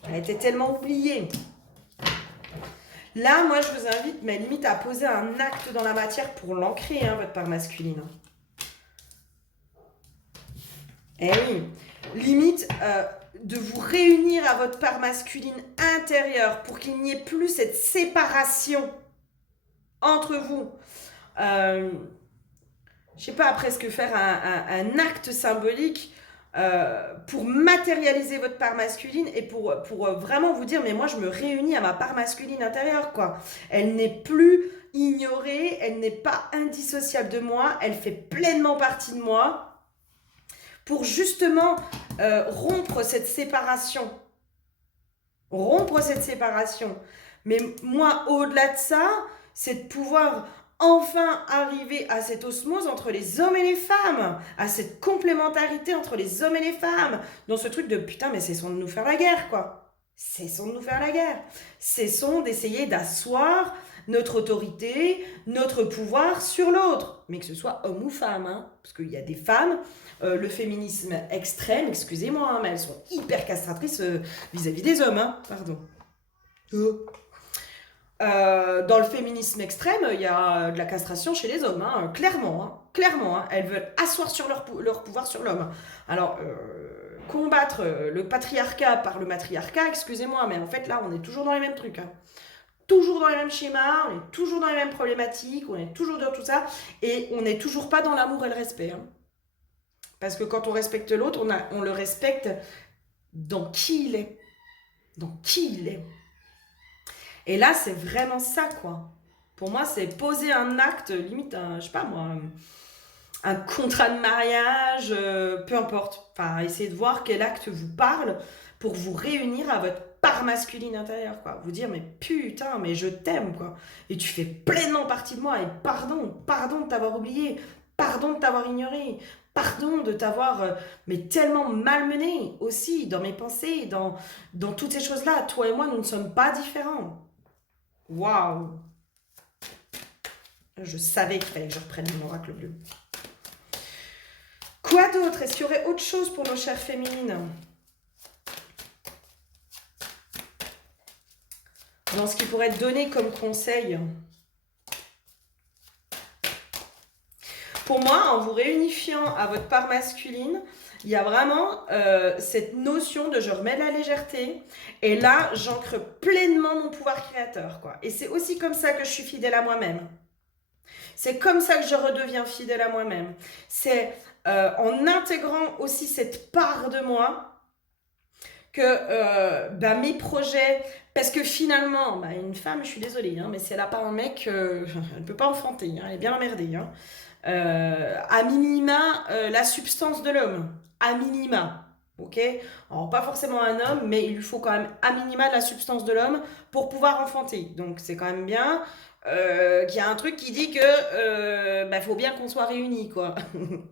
Elle était tellement oubliée. Là, moi, je vous invite, mais limite, à poser un acte dans la matière pour l'ancrer, votre part masculine. Eh oui, limite... de vous réunir à votre part masculine intérieure pour qu'il n'y ait plus cette séparation entre vous. Je sais pas, presque faire un acte symbolique pour matérialiser votre part masculine et pour vraiment vous dire, mais moi je me réunis à ma part masculine intérieure, quoi. Elle n'est plus ignorée, elle n'est pas indissociable de moi, elle fait pleinement partie de moi. Pour justement rompre cette séparation. Rompre cette séparation. Mais moi, au-delà de ça, c'est de pouvoir enfin arriver à cette osmose entre les hommes et les femmes, à cette complémentarité entre les hommes et les femmes, dans ce truc de putain, mais cessons de nous faire la guerre, quoi. Cessons de nous faire la guerre. Cessons d'essayer d'asseoir notre autorité, notre pouvoir sur l'autre. Mais que ce soit homme ou femme, parce qu'il y a des femmes... le féminisme extrême, excusez-moi, mais elles sont hyper castratrices vis-à-vis des hommes, pardon. Dans le féminisme extrême, il y a de la castration chez les hommes, clairement, elles veulent asseoir sur leur pouvoir sur l'homme. Alors, combattre le patriarcat par le matriarcat, excusez-moi, mais en fait là, on est toujours dans les mêmes trucs. Toujours dans les mêmes schémas, on est toujours dans les mêmes problématiques, on est toujours dans tout ça, et on n'est toujours pas dans l'amour et le respect. Parce que quand on respecte l'autre, on le respecte dans qui il est. Dans qui il est. Et là, c'est vraiment ça, quoi. Pour moi, c'est poser un acte, limite, je sais pas moi, un contrat de mariage, peu importe. Enfin, essayez de voir quel acte vous parle pour vous réunir à votre part masculine intérieure, quoi. Vous dire, mais putain, mais je t'aime, quoi. Et tu fais pleinement partie de moi. Et pardon de t'avoir oublié, pardon de t'avoir ignoré, pardon de t'avoir, mais tellement malmené aussi dans mes pensées, dans toutes ces choses-là. Toi et moi, nous ne sommes pas différents. Waouh! Je savais qu'il fallait que je reprenne mon oracle bleu. Quoi d'autre? Est-ce qu'il y aurait autre chose pour nos chères féminines? Dans ce qui pourrait être donné comme conseil? Pour moi, en vous réunifiant à votre part masculine, il y a vraiment cette notion de je remets de la légèreté et là, j'ancre pleinement mon pouvoir créateur, quoi. Et c'est aussi comme ça que je suis fidèle à moi-même. C'est comme ça que je redeviens fidèle à moi-même. C'est en intégrant aussi cette part de moi que mes projets, parce que finalement, une femme, je suis désolée, hein, mais si elle n'a pas un mec, elle ne peut pas enfanter, hein, elle est bien emmerdée. Hein. À minima, la substance de l'homme, à minima. Ok, alors pas forcément un homme, mais il lui faut quand même à minima de la substance de l'homme pour pouvoir enfanter. Donc c'est quand même bien qu'il y a un truc qui dit que faut bien qu'on soit réunis, quoi.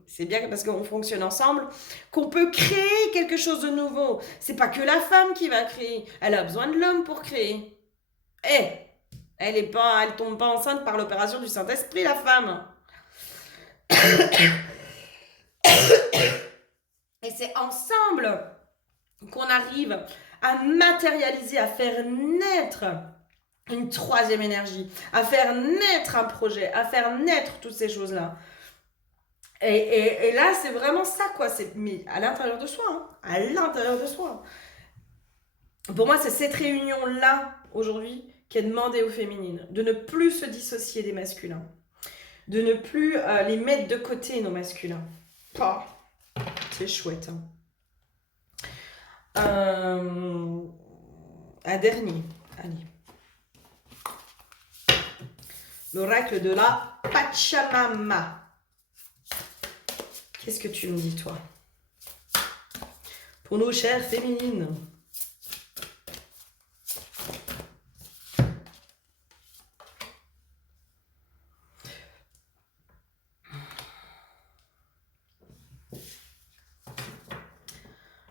C'est bien parce qu'on fonctionne ensemble qu'on peut créer quelque chose de nouveau. C'est pas que la femme qui va créer, elle a besoin de l'homme pour créer. Elle tombe pas enceinte par l'opération du Saint-Esprit, la femme. Et c'est ensemble qu'on arrive à matérialiser, à faire naître une troisième énergie, à faire naître un projet, à faire naître toutes ces choses-là. Et là, c'est vraiment ça, quoi. Mais à l'intérieur de soi, hein. À l'intérieur de soi. Pour moi, c'est cette réunion-là, aujourd'hui, qui est demandée aux féminines. De ne plus se dissocier des masculins. De ne plus les mettre de côté, nos masculins. Oh, c'est chouette. Hein. Un dernier. Allez. L'oracle de la Pachamama. Qu'est-ce que tu me dis, toi? Pour nos chères féminines.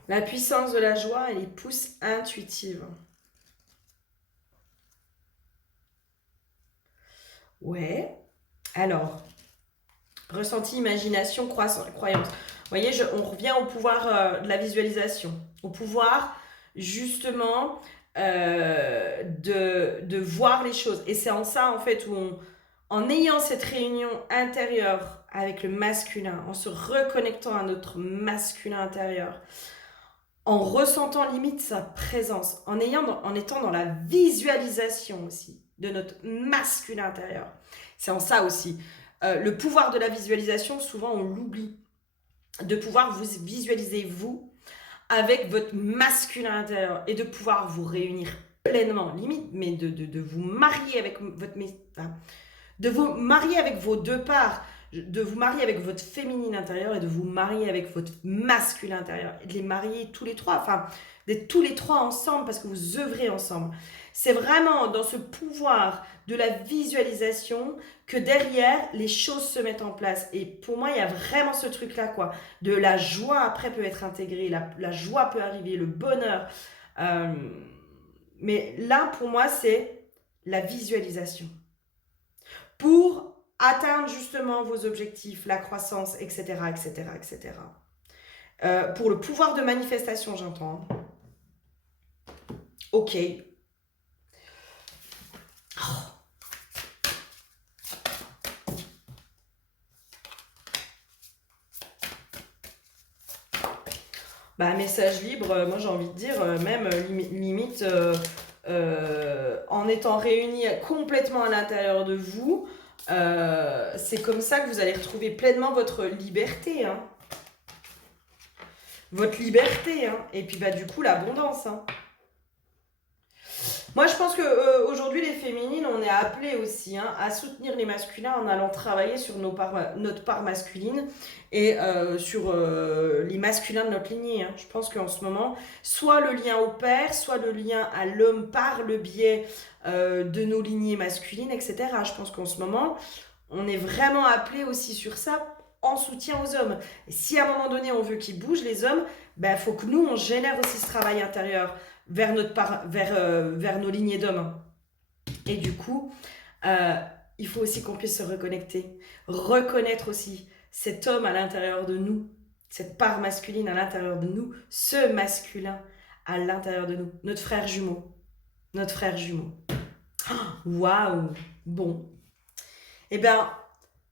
La puissance de la joie et les pousses intuitives. Ouais. Alors, ressenti, imagination, croyance. Vous voyez, on revient au pouvoir de la visualisation. Au pouvoir, justement, de voir les choses. Et c'est en ça, en fait, où en ayant cette réunion intérieure avec le masculin, en se reconnectant à notre masculin intérieur, en ressentant limite sa présence, en étant dans la visualisation aussi de notre masculin intérieur. C'est en ça aussi. Le pouvoir de la visualisation, souvent on l'oublie. De pouvoir vous visualiser vous avec votre masculin intérieur et de pouvoir vous réunir pleinement, limite, mais de vous marier avec de vous marier avec vos deux parts, de vous marier avec votre féminine intérieure et de vous marier avec votre masculin intérieur et de les marier tous les trois, enfin d'être tous les trois ensemble parce que vous œuvrez ensemble. C'est vraiment dans ce pouvoir de la visualisation que derrière les choses se mettent en place. Et pour moi, il y a vraiment ce truc-là, quoi. De la joie après peut être intégrée, la joie peut arriver, le bonheur. Mais là, pour moi, c'est la visualisation. Pour atteindre justement vos objectifs, la croissance, etc., etc., etc. Pour le pouvoir de manifestation, j'entends. Ok. Oh. Message libre, moi j'ai envie de dire, même limite, en étant réunis complètement à l'intérieur de vous, c'est comme ça que vous allez retrouver pleinement votre liberté. Hein. Votre liberté. Hein. Et puis du coup, l'abondance. Hein. Moi, je pense que aujourd'hui, les féminines, on est appelées aussi hein, à soutenir les masculins en allant travailler sur notre part masculine et sur les masculins de notre lignée. Hein. Je pense qu'en ce moment, soit le lien au père, soit le lien à l'homme par le biais de nos lignées masculines, etc. Je pense qu'en ce moment, on est vraiment appelé aussi sur ça en soutien aux hommes. Et si à un moment donné, on veut qu'ils bougent, les hommes, ben, faut que nous, on génère aussi ce travail intérieur vers nos lignées d'hommes. Et du coup, euh, il faut aussi qu'on puisse se reconnecter, reconnaître aussi cet homme à l'intérieur de nous, cette part masculine à l'intérieur de nous, ce masculin à l'intérieur de nous, notre frère jumeau, notre frère jumeau. Waouh. Bon, eh bien,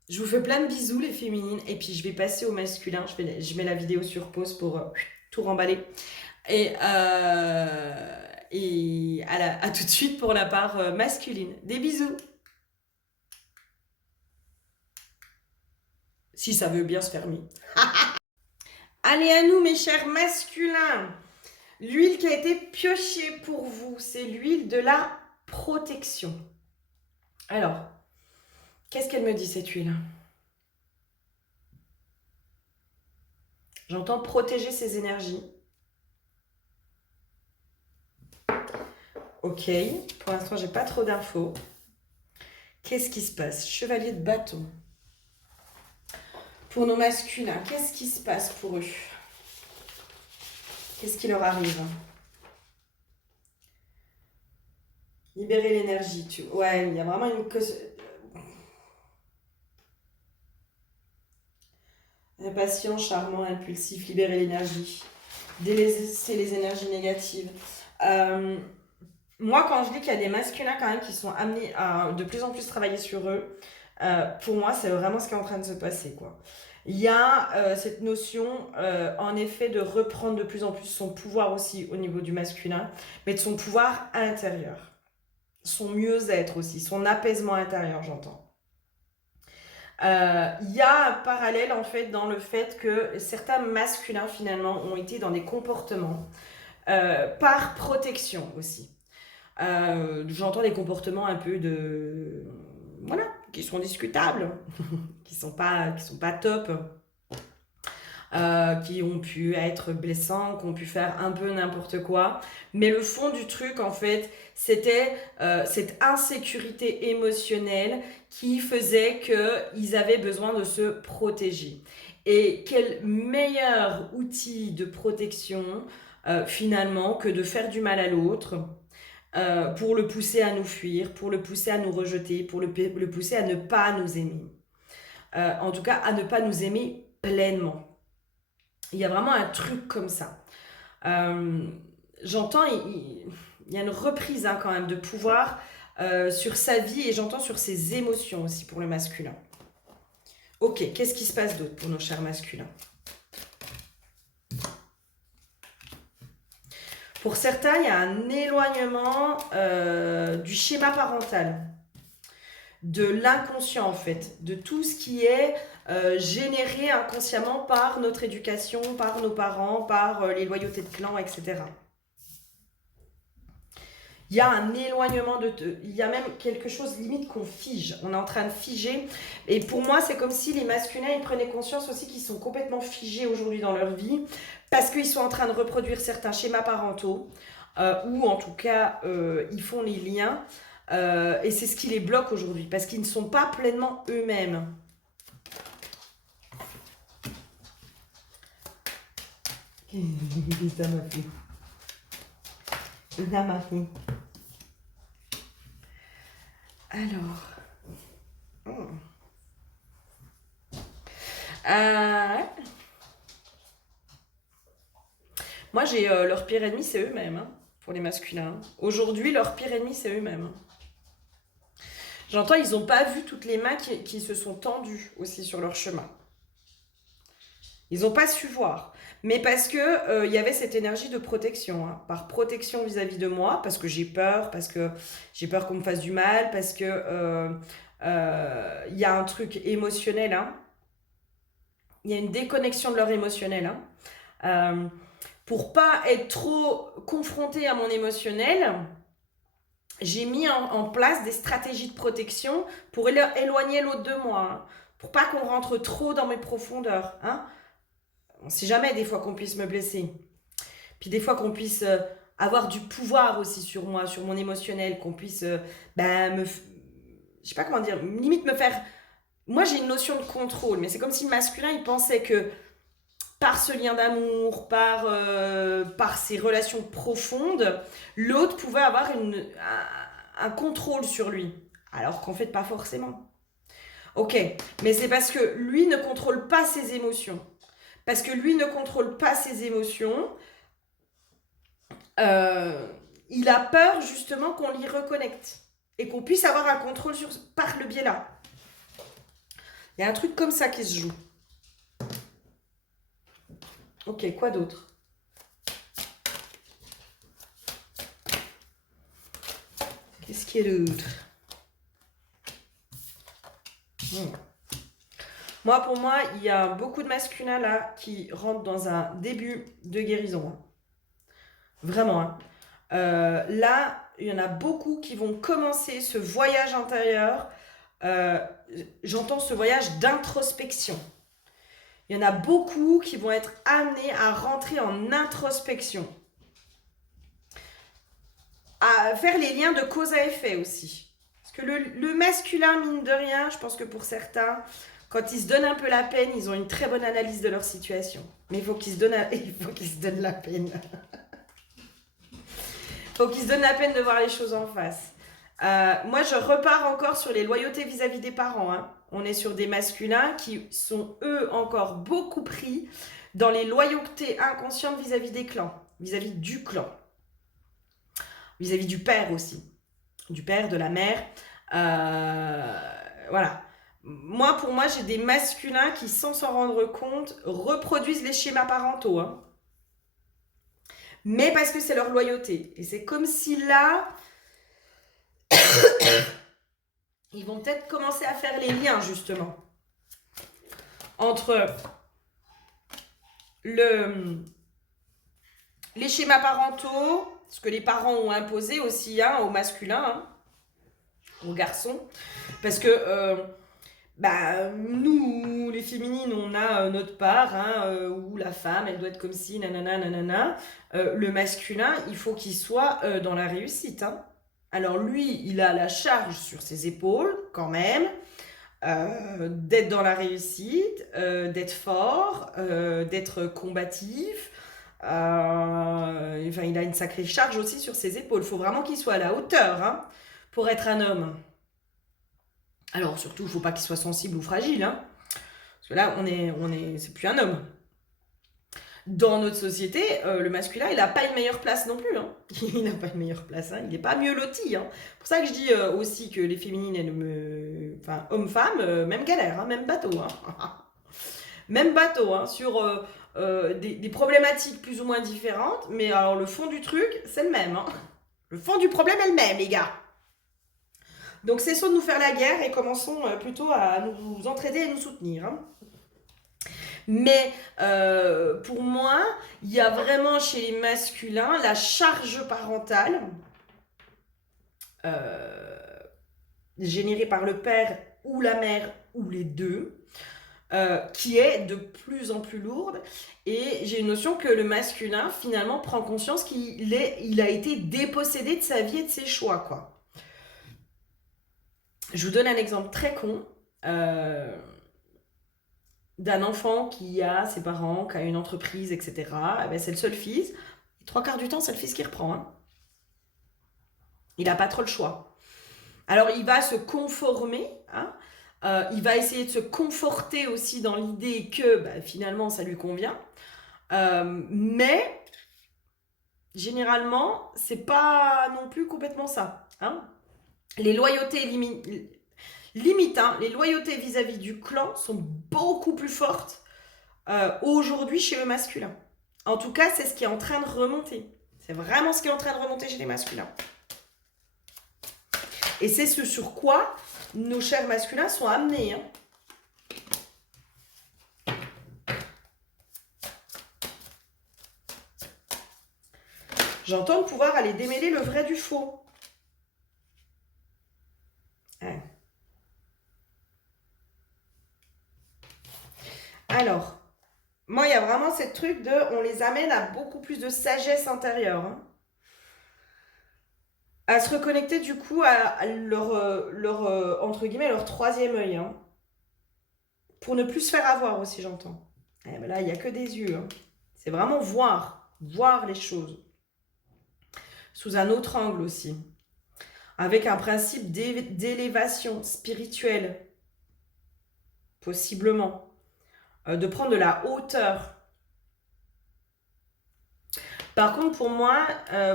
je vous fais plein de bisous les féminines et puis je vais passer au masculin. Je mets la vidéo sur pause pour tout remballer. Et, à tout de suite pour la part masculine. Des bisous. Si ça veut bien se fermer. Allez à nous mes chers masculins. L'huile qui a été piochée pour vous, c'est l'huile de la protection. Alors, qu'est-ce qu'elle me dit cette huile? J'entends protéger ses énergies. Ok, pour l'instant j'ai pas trop d'infos. Qu'est-ce qui se passe? Chevalier de bâton. Pour nos masculins, qu'est-ce qui se passe pour eux? Qu'est-ce qui leur arrive? Libérer l'énergie. Ouais, il y a vraiment une cause. Impatient, charmant, impulsif, libérer l'énergie. Délaisser les énergies négatives. Moi, quand je dis qu'il y a des masculins quand même qui sont amenés à de plus en plus travailler sur eux, pour moi, c'est vraiment ce qui est en train de se passer, quoi. Il y a cette notion, en effet, de reprendre de plus en plus son pouvoir aussi au niveau du masculin, mais de son pouvoir intérieur. Son mieux-être aussi, son apaisement intérieur, j'entends. Il y a un parallèle en fait dans le fait que certains masculins finalement ont été dans des comportements par protection aussi. J'entends des comportements un peu de... Voilà, qui sont discutables, qui sont pas top, qui ont pu être blessants, qui ont pu faire un peu n'importe quoi. Mais le fond du truc, en fait, c'était cette insécurité émotionnelle qui faisait qu'ils avaient besoin de se protéger. Et quel meilleur outil de protection, finalement, que de faire du mal à l'autre, pour le pousser à nous fuir, pour le pousser à nous rejeter, pour le pousser à ne pas nous aimer. En tout cas, à ne pas nous aimer pleinement. Il y a vraiment un truc comme ça. J'entends, il y a une reprise hein, quand même de pouvoir sur sa vie et j'entends sur ses émotions aussi pour le masculin. Ok, qu'est-ce qui se passe d'autre pour nos chers masculins? Pour certains, il y a un éloignement du schéma parental, de l'inconscient en fait, de tout ce qui est généré inconsciemment par notre éducation, par nos parents, par les loyautés de clan, etc. Il y a un éloignement il y a même quelque chose limite qu'on fige. On est en train de figer. Et pour moi, c'est comme si les masculins, ils prenaient conscience aussi qu'ils sont complètement figés aujourd'hui dans leur vie parce qu'ils sont en train de reproduire certains schémas parentaux ou en tout cas, ils font les liens et c'est ce qui les bloque aujourd'hui parce qu'ils ne sont pas pleinement eux-mêmes. Ça m'a fait. Ça m'a fait. Alors. Moi, j'ai leur pire ennemi, c'est eux-mêmes, hein, pour les masculins. Aujourd'hui, leur pire ennemi, c'est eux-mêmes. J'entends, ils n'ont pas vu toutes les mains qui se sont tendues aussi sur leur chemin. Ils n'ont pas su voir. Mais parce que y avait cette énergie de protection. Hein. Par protection vis-à-vis de moi, parce que j'ai peur qu'on me fasse du mal, parce que y a un truc émotionnel. Hein. Il y a une déconnexion de leur émotionnel. Hein. Pour pas être trop confronté à mon émotionnel, j'ai mis en place des stratégies de protection pour éloigner l'autre de moi, hein, pour pas qu'on rentre trop dans mes profondeurs. Hein. On ne sait jamais des fois qu'on puisse me blesser. Puis des fois qu'on puisse avoir du pouvoir aussi sur moi, sur mon émotionnel, qu'on puisse je sais pas comment dire, limite me faire... Moi j'ai une notion de contrôle, mais c'est comme si le masculin il pensait que par ce lien d'amour, par ces relations profondes, l'autre pouvait avoir un contrôle sur lui. Alors qu'en fait, pas forcément. Ok, mais c'est parce que lui ne contrôle pas ses émotions. Parce que lui ne contrôle pas ses émotions, il a peur justement qu'on l'y reconnecte. Et qu'on puisse avoir un contrôle par le biais là. Il y a un truc comme ça qui se joue. Ok, quoi d'autre? Qu'est-ce qui est d'autre? Moi, pour moi, il y a beaucoup de masculins là qui rentrent dans un début de guérison. Hein. Vraiment. Hein. Là, il y en a beaucoup qui vont commencer ce voyage intérieur. J'entends ce voyage d'introspection. Il y en a beaucoup qui vont être amenés à rentrer en introspection. À faire les liens de cause à effet aussi. Parce que le masculin, mine de rien, je pense que pour certains, quand ils se donnent un peu la peine, ils ont une très bonne analyse de leur situation. Mais il faut qu'ils se donnent la peine. Il faut qu'ils se donnent la peine de voir les choses en face. Moi, je repars encore sur les loyautés vis-à-vis des parents. Hein. On est sur des masculins qui sont, eux, encore beaucoup pris dans les loyautés inconscientes vis-à-vis des clans, vis-à-vis du clan, vis-à-vis du père aussi, du père, de la mère. Voilà. Moi, pour moi, j'ai des masculins qui, sans s'en rendre compte, reproduisent les schémas parentaux. Hein. Mais parce que c'est leur loyauté. Et c'est comme si là, ils vont peut-être commencer à faire les liens, justement, entre les schémas parentaux, ce que les parents ont imposé aussi hein, aux masculins, hein, aux garçons. Parce que nous, les féminines, on a notre part, hein, où la femme, elle doit être comme si, nanana, nanana. Le masculin, il faut qu'il soit dans la réussite. Hein. Alors lui, il a la charge sur ses épaules, quand même, d'être dans la réussite, d'être fort, d'être combatif. Enfin, il a une sacrée charge aussi sur ses épaules. Il faut vraiment qu'il soit à la hauteur hein, pour être un homme. Alors surtout, il ne faut pas qu'il soit sensible ou fragile. Hein, parce que là, c'est plus un homme. Dans notre société, le masculin, il n'a pas une meilleure place non plus. Hein. Il n'a pas une meilleure place. Hein. Il n'est pas mieux loti. Hein. C'est pour ça que je dis aussi que les féminines, enfin, hommes-femmes, même galère, hein, même bateau. Hein. Même bateau, hein, sur des problématiques plus ou moins différentes. Mais alors, le fond du truc, c'est le même. Hein. Le fond du problème est le même, les gars. Donc, cessons de nous faire la guerre et commençons plutôt à nous entraider et nous soutenir. Hein. Mais pour moi, il y a vraiment chez les masculins la charge parentale générée par le père ou la mère ou les deux, qui est de plus en plus lourde. Et j'ai une notion que le masculin, finalement, prend conscience qu'il a été dépossédé de sa vie et de ses choix, quoi. Je vous donne un exemple très con. D'un enfant qui a ses parents, qui a une entreprise, etc. Eh ben, c'est le seul fils. Et 3/4 du temps, c'est le fils qui reprend. Hein. Il n'a pas trop le choix. Alors, il va se conformer. Hein. Il va essayer de se conforter aussi dans l'idée que finalement, ça lui convient. Mais, généralement, c'est pas non plus complètement ça. Hein. Les loyautés limite, hein, les loyautés vis-à-vis du clan sont beaucoup plus fortes aujourd'hui chez le masculin. En tout cas, c'est ce qui est en train de remonter. C'est vraiment ce qui est en train de remonter chez les masculins. Et c'est ce sur quoi nos chers masculins sont amenés. Hein. J'entends le pouvoir aller démêler le vrai du faux. Alors, moi, il y a vraiment ce truc de... On les amène à beaucoup plus de sagesse intérieure. Hein. À se reconnecter du coup à entre guillemets, leur troisième œil. Hein. Pour ne plus se faire avoir aussi, j'entends. Eh ben là, il n'y a que des yeux. Hein. C'est vraiment voir les choses. Sous un autre angle aussi. Avec un principe d'élévation spirituelle, possiblement. De prendre de la hauteur. Par contre, pour moi,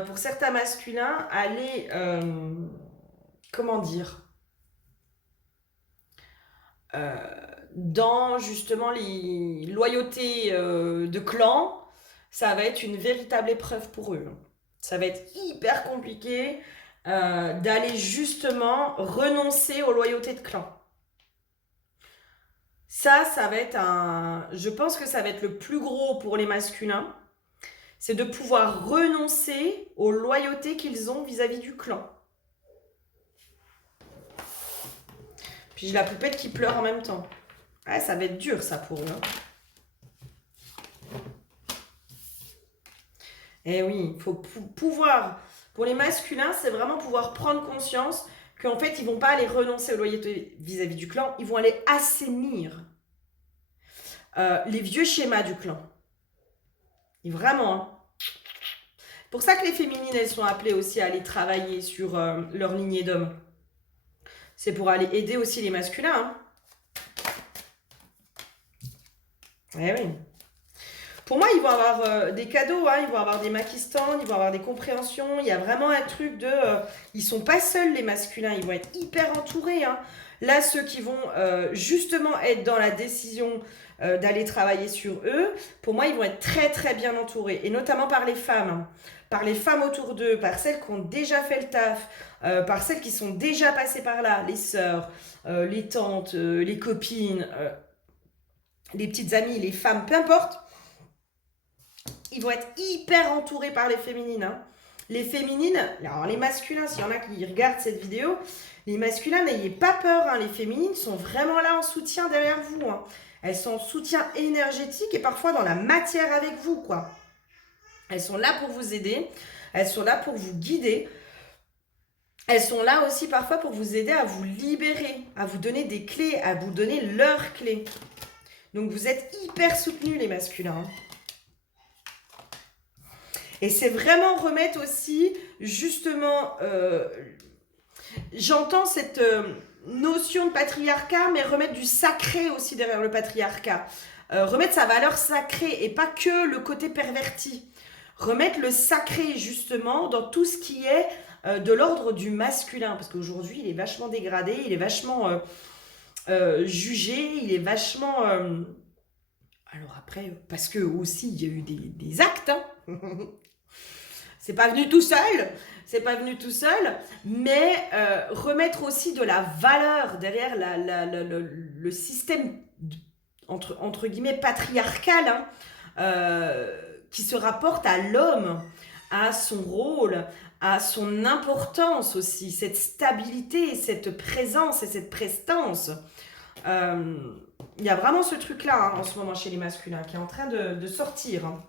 pour certains masculins, aller, comment dire, euh, dans justement les loyautés de clan, ça va être une véritable épreuve pour eux. Ça va être hyper compliqué d'aller justement renoncer aux loyautés de clan. Ça va être un... Je pense que ça va être le plus gros pour les masculins. C'est de pouvoir renoncer aux loyautés qu'ils ont vis-à-vis du clan. Puis j'ai la poupette qui pleure en même temps. Ouais, ça va être dur ça pour eux. Hein. Eh oui, il faut pouvoir... Pour les masculins, c'est vraiment pouvoir prendre conscience qu'en fait, ils vont pas aller renoncer aux loyautés vis-à-vis du clan, ils vont aller assainir les vieux schémas du clan. Et vraiment, hein. Pour ça que les féminines, elles sont appelées aussi à aller travailler sur leur lignée d'hommes. C'est pour aller aider aussi les masculins. Hein. Eh oui. Pour moi, ils vont avoir des cadeaux, hein, ils vont avoir des maquistans, ils vont avoir des compréhensions. Il y a vraiment un truc de... ils sont pas seuls, les masculins, ils vont être hyper entourés. Hein. Là, ceux qui vont justement être dans la décision d'aller travailler sur eux, pour moi, ils vont être très très bien entourés. Et notamment par les femmes. Hein. Par les femmes autour d'eux, par celles qui ont déjà fait le taf, par celles qui sont déjà passées par là, les sœurs, les tantes, les copines, les petites amies, les femmes, peu importe. Ils vont être hyper entourés par les féminines. Hein. Les féminines, alors les masculins, s'il y en a qui regardent cette vidéo, les masculins, n'ayez pas peur. Hein. Les féminines sont vraiment là en soutien derrière vous. Hein. Elles sont en soutien énergétique et parfois dans la matière avec vous, quoi. Elles sont là pour vous aider. Elles sont là pour vous guider. Elles sont là aussi parfois pour vous aider à vous libérer, à vous donner des clés, à vous donner leurs clés. Donc vous êtes hyper soutenus, les masculins. Hein. Et c'est vraiment remettre aussi, justement, j'entends cette notion de patriarcat, mais remettre du sacré aussi derrière le patriarcat. Remettre sa valeur sacrée et pas que le côté perverti. Remettre le sacré, justement, dans tout ce qui est de l'ordre du masculin. Parce qu'aujourd'hui, il est vachement dégradé, il est vachement jugé, il est vachement... Alors après, parce que aussi, il y a eu des actes, hein. C'est pas venu tout seul, mais remettre aussi de la valeur derrière le système entre guillemets patriarcal hein, qui se rapporte à l'homme, à son rôle, à son importance aussi, cette stabilité, cette présence et cette prestance. Il y a vraiment ce truc-là hein, en ce moment chez les masculins qui est en train de sortir. Hein.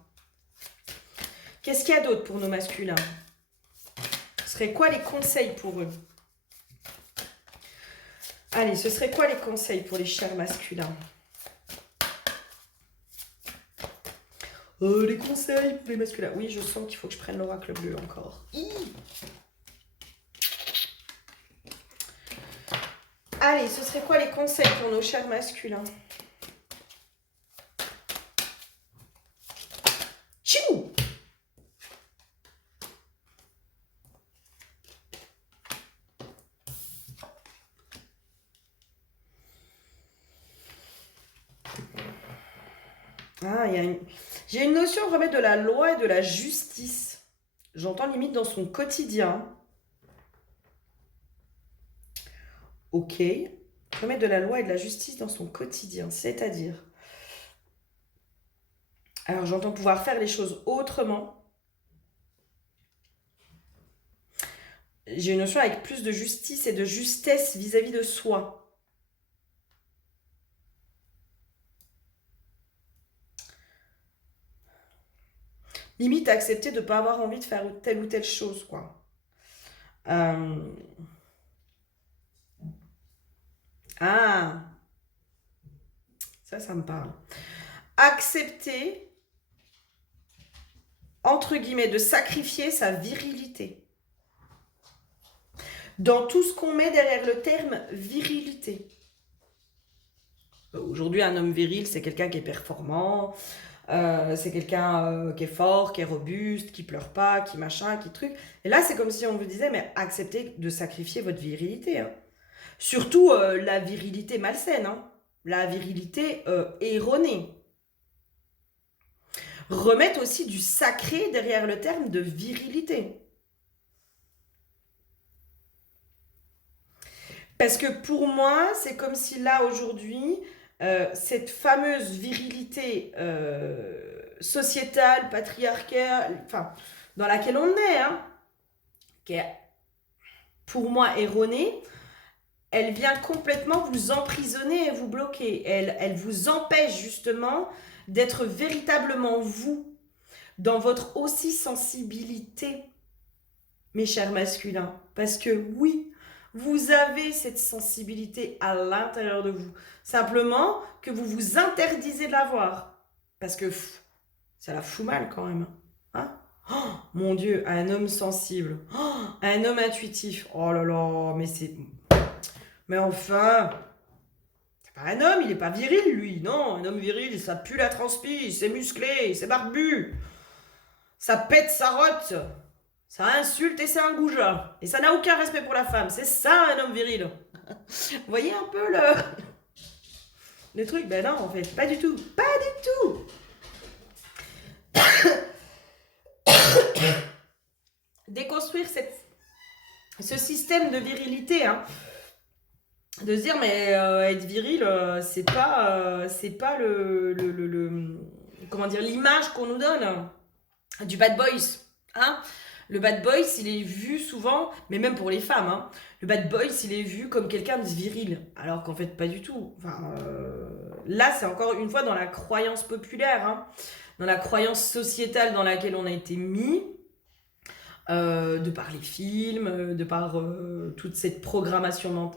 Qu'est-ce qu'il y a d'autre pour nos masculins? Ce serait quoi les conseils pour eux? Allez, ce serait quoi les conseils pour les chers masculins? Les conseils pour les masculins. Oui, je sens qu'il faut que je prenne l'oracle bleu encore. Allez, ce serait quoi les conseils pour nos chers masculins? Tchou! Ah, j'ai une notion de remettre de la loi et de la justice. J'entends limite dans son quotidien. Ok. Remettre de la loi et de la justice dans son quotidien, c'est-à-dire... Alors j'entends pouvoir faire les choses autrement. J'ai une notion avec plus de justice et de justesse vis-à-vis de soi. Limite, accepter de ne pas avoir envie de faire telle ou telle chose, quoi. Euh, Ah, ça me parle. Accepter, entre guillemets, de sacrifier sa virilité. Dans tout ce qu'on met derrière le terme virilité. Aujourd'hui, un homme viril, c'est quelqu'un qui est performant, c'est quelqu'un qui est fort, qui est robuste, qui pleure pas, qui machin, qui truc. Et là, c'est comme si on vous disait, mais acceptez de sacrifier votre virilité. Hein. Surtout la virilité malsaine, hein. La virilité erronée. Remettre aussi du sacré derrière le terme de virilité. Parce que pour moi, c'est comme si là, aujourd'hui, cette fameuse virilité sociétale, patriarcale, enfin, dans laquelle on est, hein, qui est pour moi erronée, elle vient complètement vous emprisonner et vous bloquer. Elle vous empêche justement d'être véritablement vous, dans votre aussi sensibilité, mes chers masculins. Parce que oui, vous avez cette sensibilité à l'intérieur de vous. Simplement que vous vous interdisez de l'avoir. Parce que ça la fout mal quand même. Hein? Oh, mon Dieu, un homme sensible. Oh, un homme intuitif. Oh là là, mais c'est... Mais enfin, c'est pas un homme, il est pas viril lui. Non, un homme viril, ça pue la transpi, c'est musclé, c'est barbu. Ça pète, ça rote. Ça insulte et c'est un goujat. Et ça n'a aucun respect pour la femme. C'est ça un homme viril. Vous voyez un peu le truc? Ben non, en fait, pas du tout. Pas du tout. Déconstruire ce système de virilité, hein. De se dire, mais être viril, c'est pas comment dire, l'image qu'on nous donne du bad boys, hein. Le bad boy, il est vu souvent, mais même pour les femmes, hein, le bad boy, il est vu comme quelqu'un de viril, alors qu'en fait, pas du tout. Enfin, là, c'est encore une fois dans la croyance populaire, hein, dans la croyance sociétale dans laquelle on a été mis, de par les films, de par toute cette programmation,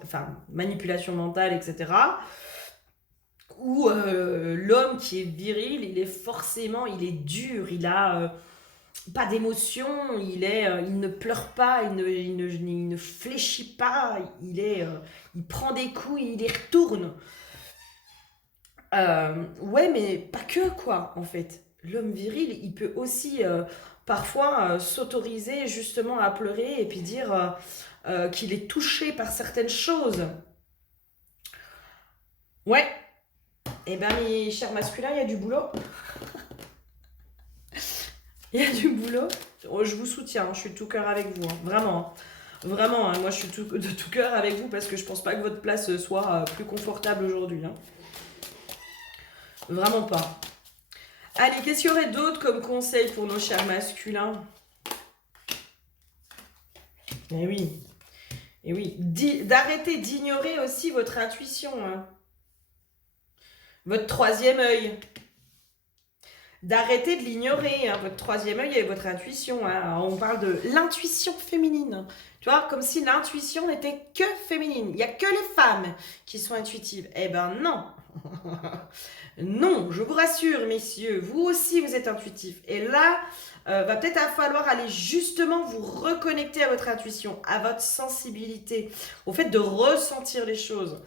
manipulation mentale, etc. Où l'homme qui est viril, il est dur, il a pas d'émotion, il ne pleure pas, il ne fléchit pas, il prend des coups, il les retourne. Ouais, mais pas que quoi, en fait. L'homme viril, il peut aussi parfois s'autoriser justement à pleurer et puis dire qu'il est touché par certaines choses. Ouais, et ben mes chers masculins, il y a du boulot. Il y a du boulot. Oh, je vous soutiens, je suis de tout cœur avec vous, hein. Vraiment. Hein. Vraiment, hein, moi je suis de tout cœur avec vous parce que je pense pas que votre place soit plus confortable aujourd'hui. Hein. Vraiment pas. Allez, qu'est-ce qu'il y aurait d'autre comme conseil pour nos chers masculins? Eh oui. Et oui. D'arrêter d'ignorer aussi votre intuition. Hein. Votre troisième œil. D'arrêter de l'ignorer, hein, votre troisième œil et votre intuition. Hein. On parle de l'intuition féminine. Tu vois, comme si l'intuition n'était que féminine. Il n'y a que les femmes qui sont intuitives. Eh ben non. Non, je vous rassure, messieurs, vous aussi vous êtes intuitifs. Et là, va peut-être falloir aller justement vous reconnecter à votre intuition, à votre sensibilité, au fait de ressentir les choses.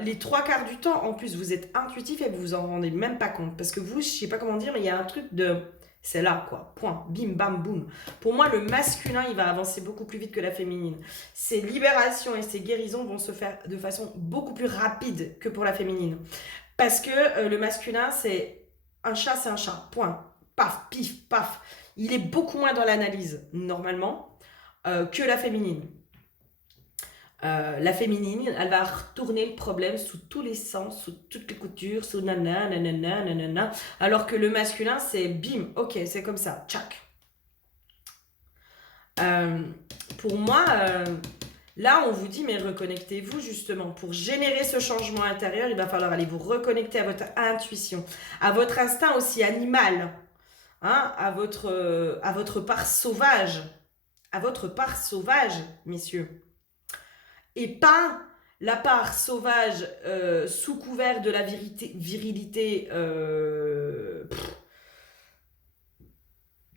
Les trois quarts du temps, en plus, vous êtes intuitif et vous vous en rendez même pas compte. Parce que vous, je sais pas comment dire, mais il y a un truc de... C'est là, quoi. Point. Bim, bam, boum. Pour moi, le masculin, il va avancer beaucoup plus vite que la féminine. Ses libérations et ses guérisons vont se faire de façon beaucoup plus rapide que pour la féminine. Parce que le masculin, c'est un chat, c'est un chat. Point. Paf, pif, paf. Il est beaucoup moins dans l'analyse, normalement, que la féminine. La féminine, elle va retourner le problème sous tous les sens, sous toutes les coutures, sous nanana. Alors que le masculin, c'est bim, ok, c'est comme ça, tchac. Pour moi, là, on vous dit, mais reconnectez-vous justement. Pour générer ce changement intérieur, il va falloir aller vous reconnecter à votre intuition, à votre instinct aussi animal. hein, à votre part sauvage. À votre part sauvage, messieurs. Et pas la part sauvage sous couvert de la virilité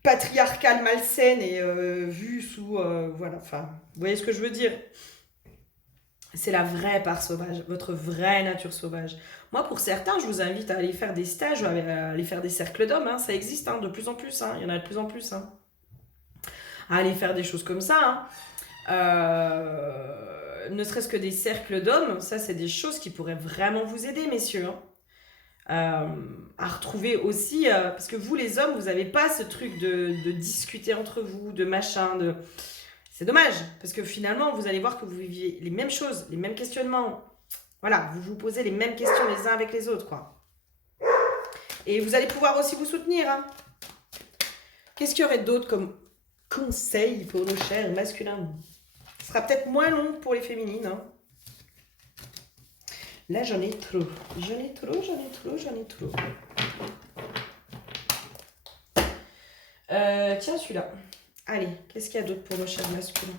patriarcale malsaine et vue sous... voilà, enfin, vous voyez ce que je veux dire? C'est la vraie part sauvage, votre vraie nature sauvage. Moi, pour certains, je vous invite à aller faire des stages, à aller faire des cercles d'hommes, hein, ça existe hein, de plus en plus, hein, il y en a de plus en plus. Hein. À aller faire des choses comme ça. Hein. Ne serait-ce que des cercles d'hommes, ça c'est des choses qui pourraient vraiment vous aider, messieurs. Hein. À retrouver aussi, parce que vous les hommes, vous n'avez pas ce truc de discuter entre vous, de machin, de... C'est dommage, parce que finalement, vous allez voir que vous viviez les mêmes choses, les mêmes questionnements. Voilà, vous vous posez les mêmes questions les uns avec les autres, quoi. Et vous allez pouvoir aussi vous soutenir. Hein. Qu'est-ce qu'il y aurait d'autre comme conseil pour nos chers masculins? Ce sera peut-être moins long pour les féminines. Hein. Là, j'en ai trop. J'en ai trop. Tiens, celui-là. Allez, qu'est-ce qu'il y a d'autre pour nos chers masculins?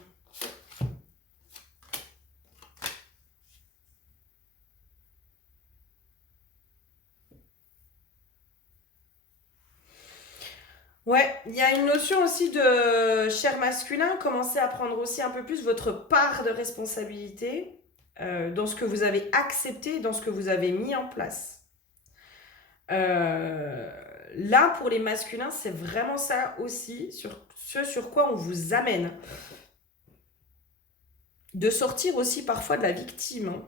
Ouais, il y a une notion aussi de cher masculin. Commencez à prendre aussi un peu plus votre part de responsabilité dans ce que vous avez accepté, dans ce que vous avez mis en place. Là, pour les masculins, c'est vraiment ça aussi, ce sur quoi on vous amène. De sortir aussi parfois de la victime. Hein.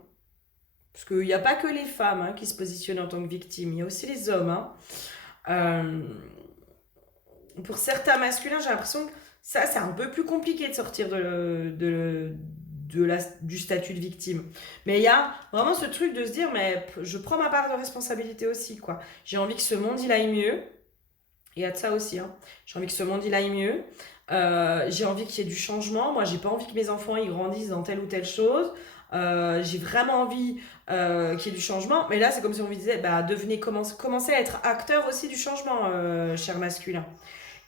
Parce qu'il n'y a pas que les femmes hein, qui se positionnent en tant que victimes, il y a aussi les hommes. Hein. Pour certains masculins, j'ai l'impression que ça, c'est un peu plus compliqué de sortir du statut de victime. Mais il y a vraiment ce truc de se dire, mais je prends ma part de responsabilité aussi, quoi. J'ai envie que ce monde, il aille mieux. Il y a de ça aussi, hein. J'ai envie que ce monde, il aille mieux. J'ai envie qu'il y ait du changement. Moi, j'ai pas envie que mes enfants, ils grandissent dans telle ou telle chose. J'ai vraiment envie qu'il y ait du changement. Mais là, c'est comme si on vous disait, bah, commencez à être acteur aussi du changement, cher masculin.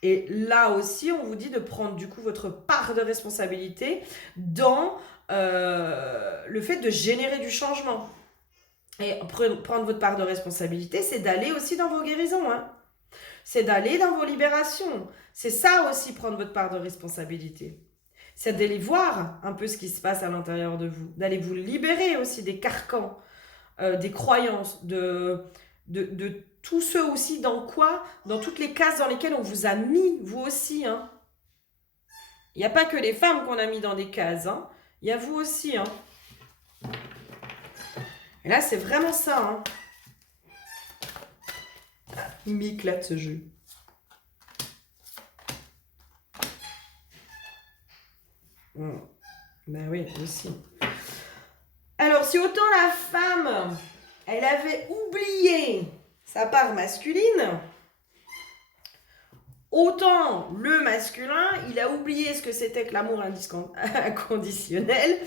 Et là aussi, on vous dit de prendre du coup votre part de responsabilité dans le fait de générer du changement. Et prendre votre part de responsabilité, c'est d'aller aussi dans vos guérisons. Hein. C'est d'aller dans vos libérations. C'est ça aussi, prendre votre part de responsabilité. C'est d'aller voir un peu ce qui se passe à l'intérieur de vous. D'aller vous libérer aussi des carcans, des croyances, de tous ceux aussi dans toutes les cases dans lesquelles on vous a mis, vous aussi. Hein. Il n'y a pas que les femmes qu'on a mis dans des cases. Hein. Il y a vous aussi. Hein. Et là, c'est vraiment ça. Hein. Il m'éclate ce jeu. Ben oui, aussi. Alors, si autant la femme, elle avait oublié sa part masculine, autant le masculin, il a oublié ce que c'était que l'amour inconditionnel.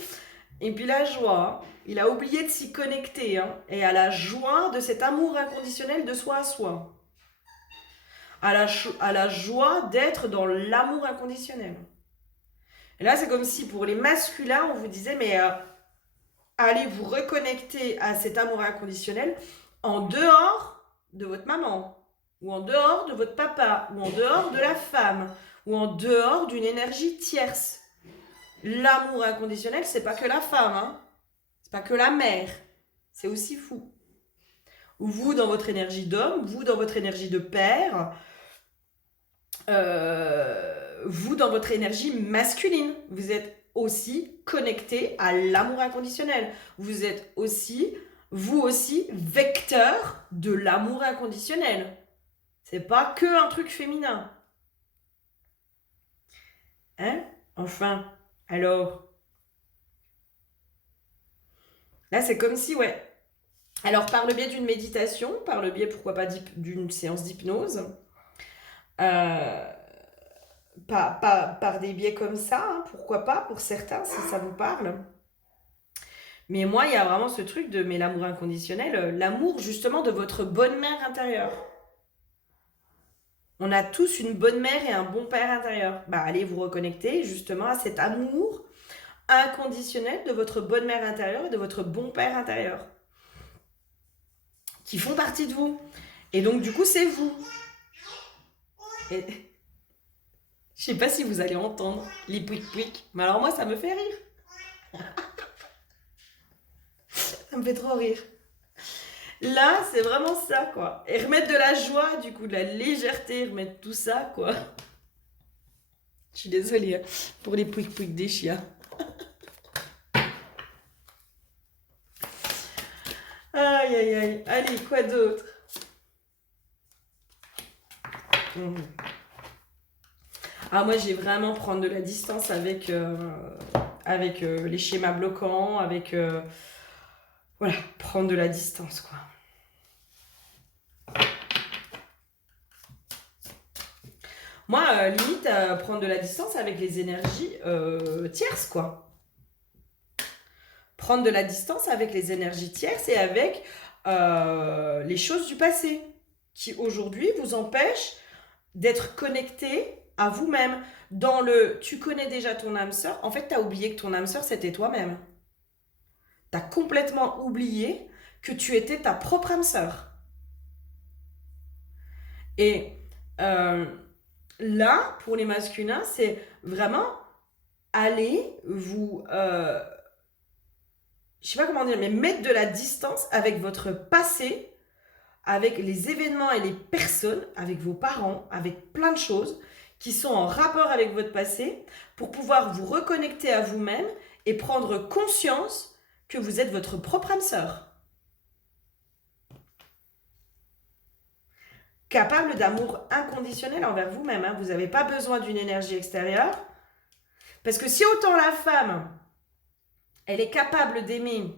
Et puis la joie, il a oublié de s'y connecter hein, et à la joie de cet amour inconditionnel de soi à soi. À la joie d'être dans l'amour inconditionnel. Et là, c'est comme si pour les masculins, on vous disait, mais allez vous reconnecter à cet amour inconditionnel en dehors de votre maman, ou en dehors de votre papa, ou en dehors de la femme, ou en dehors d'une énergie tierce. L'amour inconditionnel, c'est pas que la femme, hein. C'est pas que la mère, c'est aussi vous. Ou vous dans votre énergie d'homme, vous dans votre énergie de père, vous dans votre énergie masculine. Vous êtes aussi connecté à l'amour inconditionnel. Vous êtes aussi, vous aussi, vecteur de l'amour inconditionnel. C'est pas que un truc féminin. Hein? Enfin, alors... Là, c'est comme si, ouais. Alors, par le biais d'une méditation, par le biais, pourquoi pas, d'une séance d'hypnose, par des biais comme ça, hein, pourquoi pas, pour certains, si ça vous parle. Mais moi, il y a vraiment ce truc de, mais l'amour inconditionnel, l'amour justement de votre bonne mère intérieure. On a tous une bonne mère et un bon père intérieur. Bah, allez vous reconnecter justement à cet amour inconditionnel de votre bonne mère intérieure et de votre bon père intérieur, qui font partie de vous. Et donc, du coup, c'est vous. Et je sais pas si vous allez entendre les pouic-pouic, mais alors moi, ça me fait rire. Ça me fait trop rire. Là, c'est vraiment ça, quoi. Et remettre de la joie, du coup, de la légèreté, remettre tout ça, quoi. Je suis désolée hein, pour les pouic-pouic des chiens. Aïe, aïe, aïe. Allez, quoi d'autre? Ah, moi, j'ai vraiment prendre de la distance avec, les schémas bloquants, voilà, prendre de la distance, quoi. Moi, limite, prendre de la distance avec les énergies tierces, quoi. Prendre de la distance avec les énergies tierces et avec les choses du passé qui, aujourd'hui, vous empêchent d'être connecté à vous-même. Dans le « tu connais déjà ton âme sœur », en fait, tu as oublié que ton âme sœur, c'était toi-même. Tu as complètement oublié que tu étais ta propre âme sœur. Et là, pour les masculins, c'est vraiment aller vous... je sais pas comment dire, mais mettre de la distance avec votre passé, avec les événements et les personnes, avec vos parents, avec plein de choses qui sont en rapport avec votre passé pour pouvoir vous reconnecter à vous-même et prendre conscience que vous êtes votre propre âme sœur. Capable d'amour inconditionnel envers vous-même. Hein. Vous n'avez pas besoin d'une énergie extérieure. Parce que si autant la femme, elle est capable d'aimer,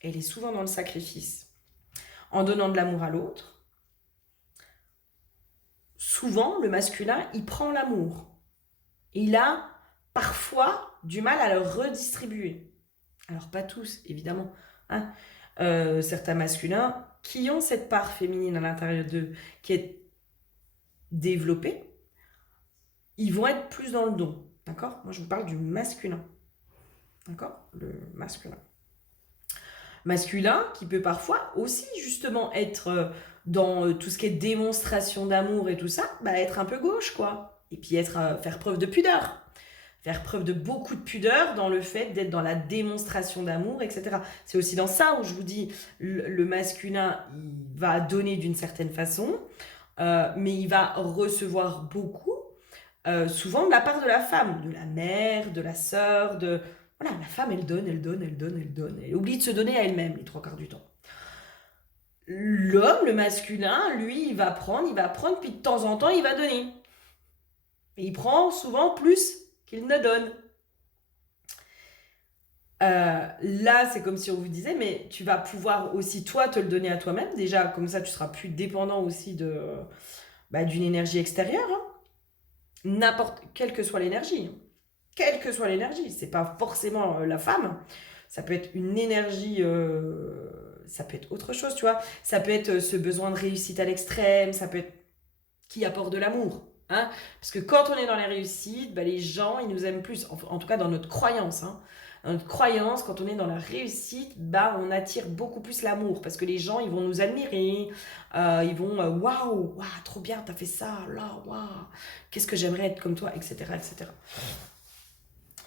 elle est souvent dans le sacrifice, en donnant de l'amour à l'autre, souvent, le masculin, il prend l'amour. Et il a parfois du mal à le redistribuer. Alors, pas tous, évidemment. Hein. Certains masculins qui ont cette part féminine à l'intérieur d'eux qui est développée, ils vont être plus dans le don. D'accord? Moi, je vous parle du masculin. D'accord? Le masculin. Masculin qui peut parfois aussi, justement, être dans tout ce qui est démonstration d'amour et tout ça, bah, être un peu gauche, quoi. Et puis faire preuve de pudeur. Faire preuve de beaucoup de pudeur dans le fait d'être dans la démonstration d'amour, etc. C'est aussi dans ça où je vous dis, le masculin, il va donner d'une certaine façon, mais il va recevoir beaucoup, souvent de la part de la femme, de la mère, de la sœur, de... Voilà, la femme, elle donne, elle donne, elle donne, elle donne. Elle oublie de se donner à elle-même les 3 quarts du temps. L'homme, le masculin, lui, il va prendre, puis de temps en temps, il va donner. Et il prend souvent plus qu'il ne donne. Là, c'est comme si on vous disait, mais tu vas pouvoir aussi, toi, te le donner à toi-même. Déjà, comme ça, tu seras plus dépendant aussi d'une énergie extérieure. Hein. Quelle que soit l'énergie. Quelle que soit l'énergie. C'est pas forcément la femme. Ça peut être une énergie... ça peut être autre chose, tu vois. Ça peut être ce besoin de réussite à l'extrême. Ça peut être qui apporte de l'amour. Hein. Parce que quand on est dans la réussite, les gens, ils nous aiment plus. En tout cas, dans notre croyance. Hein. Dans notre croyance, quand on est dans la réussite, on attire beaucoup plus l'amour. Parce que les gens, ils vont nous admirer. Ils vont, waouh, trop bien, t'as fait ça, là, waouh. Qu'est-ce que j'aimerais être comme toi, etc., etc.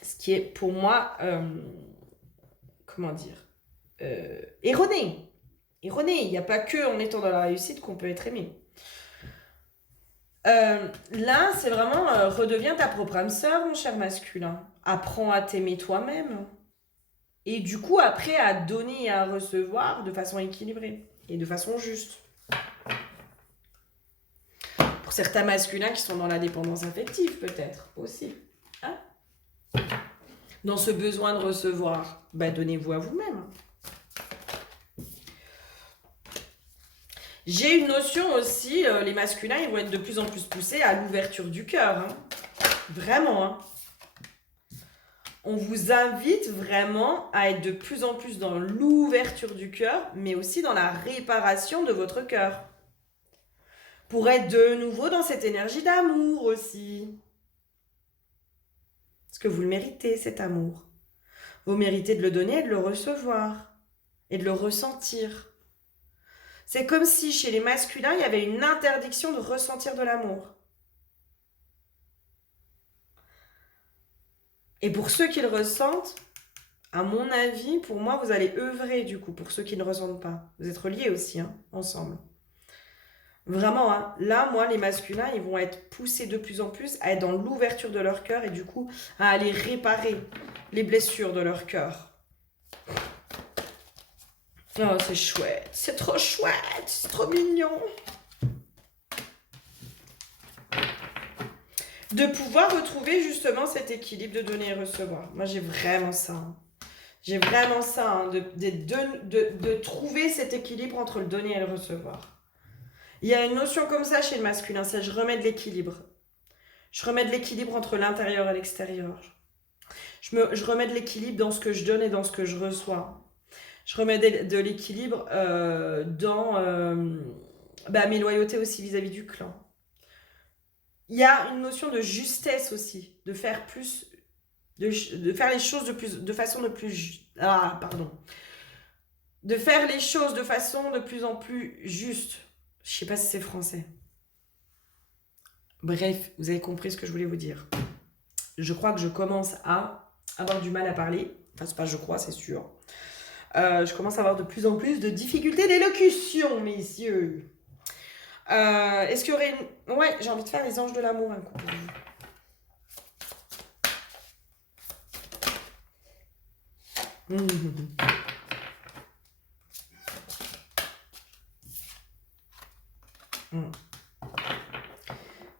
Ce qui est, pour moi, comment dire, erroné. Erroné. Il n'y a pas que en étant dans la réussite qu'on peut être aimé. Là, c'est vraiment redeviens ta propre âme sœur, mon cher masculin. Apprends à t'aimer toi-même. Et du coup, après, à donner et à recevoir de façon équilibrée et de façon juste. Pour certains masculins qui sont dans la dépendance affective, peut-être aussi. Hein? Dans ce besoin de recevoir, donnez-vous à vous-même. J'ai une notion aussi, les masculins, ils vont être de plus en plus poussés à l'ouverture du cœur. Hein. Vraiment. Hein. On vous invite vraiment à être de plus en plus dans l'ouverture du cœur, mais aussi dans la réparation de votre cœur. pour être de nouveau dans cette énergie d'amour aussi. Parce que vous le méritez, cet amour. Vous méritez de le donner et de le recevoir. Et de le ressentir. C'est comme si chez les masculins, il y avait une interdiction de ressentir de l'amour. Et pour ceux qui le ressentent, à mon avis, pour moi, vous allez œuvrer du coup, pour ceux qui ne ressentent pas. Vous êtes reliés aussi, hein, ensemble. Vraiment, hein, là, moi, les masculins, ils vont être poussés de plus en plus à être dans l'ouverture de leur cœur et du coup, à aller réparer les blessures de leur cœur. Oh, c'est chouette, c'est trop chouette, c'est trop mignon. De pouvoir retrouver justement cet équilibre de donner et recevoir. Moi, j'ai vraiment ça. Hein. J'ai vraiment ça, hein, de trouver cet équilibre entre le donner et le recevoir. Il y a une notion comme ça chez le masculin, c'est je remets de l'équilibre. Je remets de l'équilibre entre l'intérieur et l'extérieur. Je remets de l'équilibre dans ce que je donne et dans ce que je reçois. Je remets de l'équilibre dans mes loyautés aussi vis-à-vis du clan. Il y a une notion de justesse aussi, de faire plus, de faire les choses de façon de plus... De faire les choses de façon de plus en plus juste. Je sais pas si c'est français. Bref, vous avez compris ce que je voulais vous dire. Je crois que je commence à avoir du mal à parler. Enfin, c'est pas je crois, c'est sûr. Je commence à avoir de plus en plus de difficultés d'élocution, messieurs. Est-ce qu'il y aurait une... Ouais, j'ai envie de faire les anges de l'amour un coup pour vous.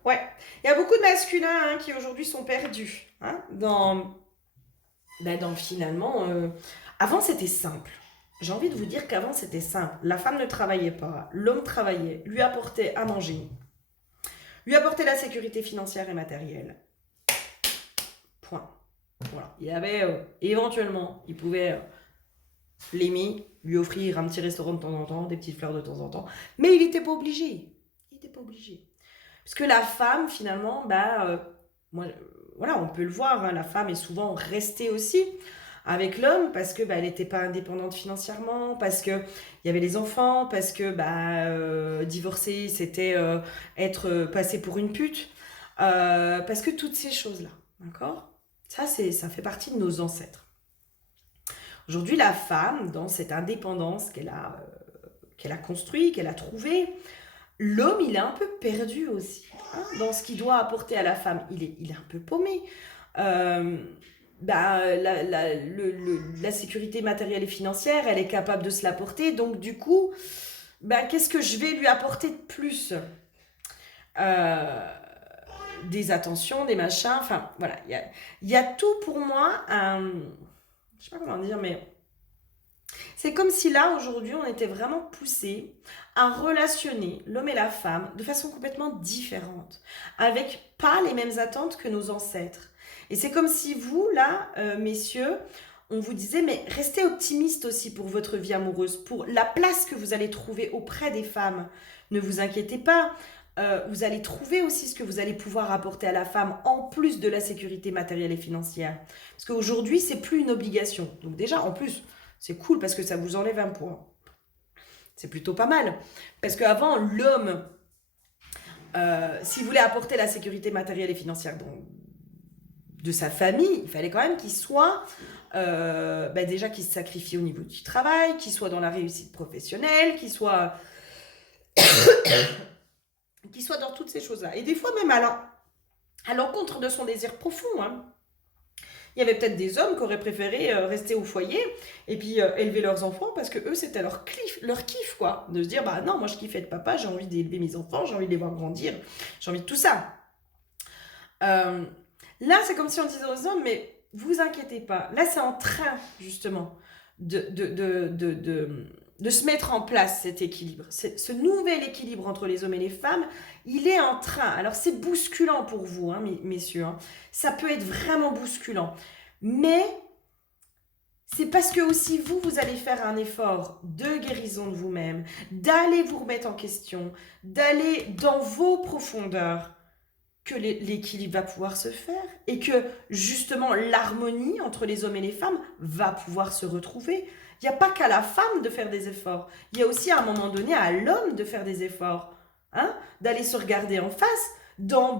Ouais, il y a beaucoup de masculins qui aujourd'hui sont perdus dans finalement... Avant, c'était simple. J'ai envie de vous dire qu'avant, c'était simple. La femme ne travaillait pas, l'homme travaillait, lui apportait à manger, lui apportait la sécurité financière et matérielle. Point. Voilà. Il y avait éventuellement, il pouvait l'aimer, lui offrir un petit restaurant de temps en temps, des petites fleurs de temps en temps, mais il n'était pas obligé. Il n'était pas obligé. Parce que la femme, finalement, voilà, on peut le voir, hein, la femme est souvent restée aussi avec l'homme parce que elle n'était pas indépendante financièrement, parce que il y avait les enfants, parce que divorcer c'était être passé pour une pute, parce que toutes ces choses là, d'accord, ça fait partie de nos ancêtres. Aujourd'hui, la femme, dans cette indépendance qu'elle a construite, qu'elle a trouvée, l'homme il est un peu perdu aussi dans ce qu'il doit apporter à la femme. Il est un peu paumé. La sécurité matérielle et financière, elle est capable de se l'apporter. Donc, du coup, qu'est-ce que je vais lui apporter de plus des attentions, des machins. Enfin, voilà. Il y a tout pour moi. Je sais pas comment dire, mais c'est comme si là, aujourd'hui, on était vraiment poussé à relationner l'homme et la femme de façon complètement différente, avec pas les mêmes attentes que nos ancêtres. Et c'est comme si vous, là, messieurs, on vous disait, mais restez optimiste aussi pour votre vie amoureuse, pour la place que vous allez trouver auprès des femmes. Ne vous inquiétez pas, vous allez trouver aussi ce que vous allez pouvoir apporter à la femme, en plus de la sécurité matérielle et financière. Parce qu'aujourd'hui, c'est plus une obligation. Donc déjà, en plus, c'est cool parce que ça vous enlève un poids. C'est plutôt pas mal. Parce qu'avant, l'homme, s'il voulait apporter la sécurité matérielle et financière de sa famille, il fallait quand même qu'il soit déjà qu'il se sacrifie au niveau du travail, qu'il soit dans la réussite professionnelle, qu'il soit dans toutes ces choses-là. Et des fois même à l'encontre de son désir profond. Il y avait peut-être des hommes qui auraient préféré rester au foyer et puis élever leurs enfants parce que eux c'était leur kiff quoi. De se dire non, moi je kiffe être papa, j'ai envie d'élever mes enfants, j'ai envie de les voir grandir, j'ai envie de tout ça. Là c'est comme si on disait aux hommes, mais vous inquiétez pas, là c'est en train justement de se mettre en place cet équilibre. Ce nouvel équilibre entre les hommes et les femmes, il est en train. Alors c'est bousculant pour vous, messieurs. Ça peut être vraiment bousculant. Mais c'est parce que aussi vous allez faire un effort de guérison de vous-même, d'aller vous remettre en question, d'aller dans vos profondeurs, que l'équilibre va pouvoir se faire et que justement l'harmonie entre les hommes et les femmes va pouvoir se retrouver. Il n'y a pas qu'à la femme de faire des efforts, il y a aussi à un moment donné à l'homme de faire des efforts, hein, d'aller se regarder en face dans,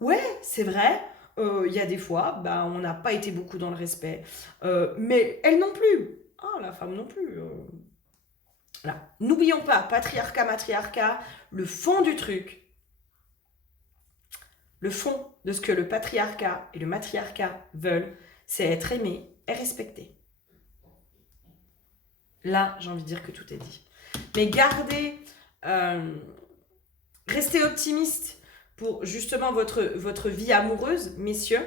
ouais, c'est vrai, il y a des fois, on n'a pas été beaucoup dans le respect, mais elle non plus, ah, la femme non plus. Voilà. N'oublions pas, patriarcat, matriarcat, le fond du truc, le fond de ce que le patriarcat et le matriarcat veulent, c'est être aimé et respecté. Là, j'ai envie de dire que tout est dit. Mais restez optimiste pour justement votre vie amoureuse, messieurs.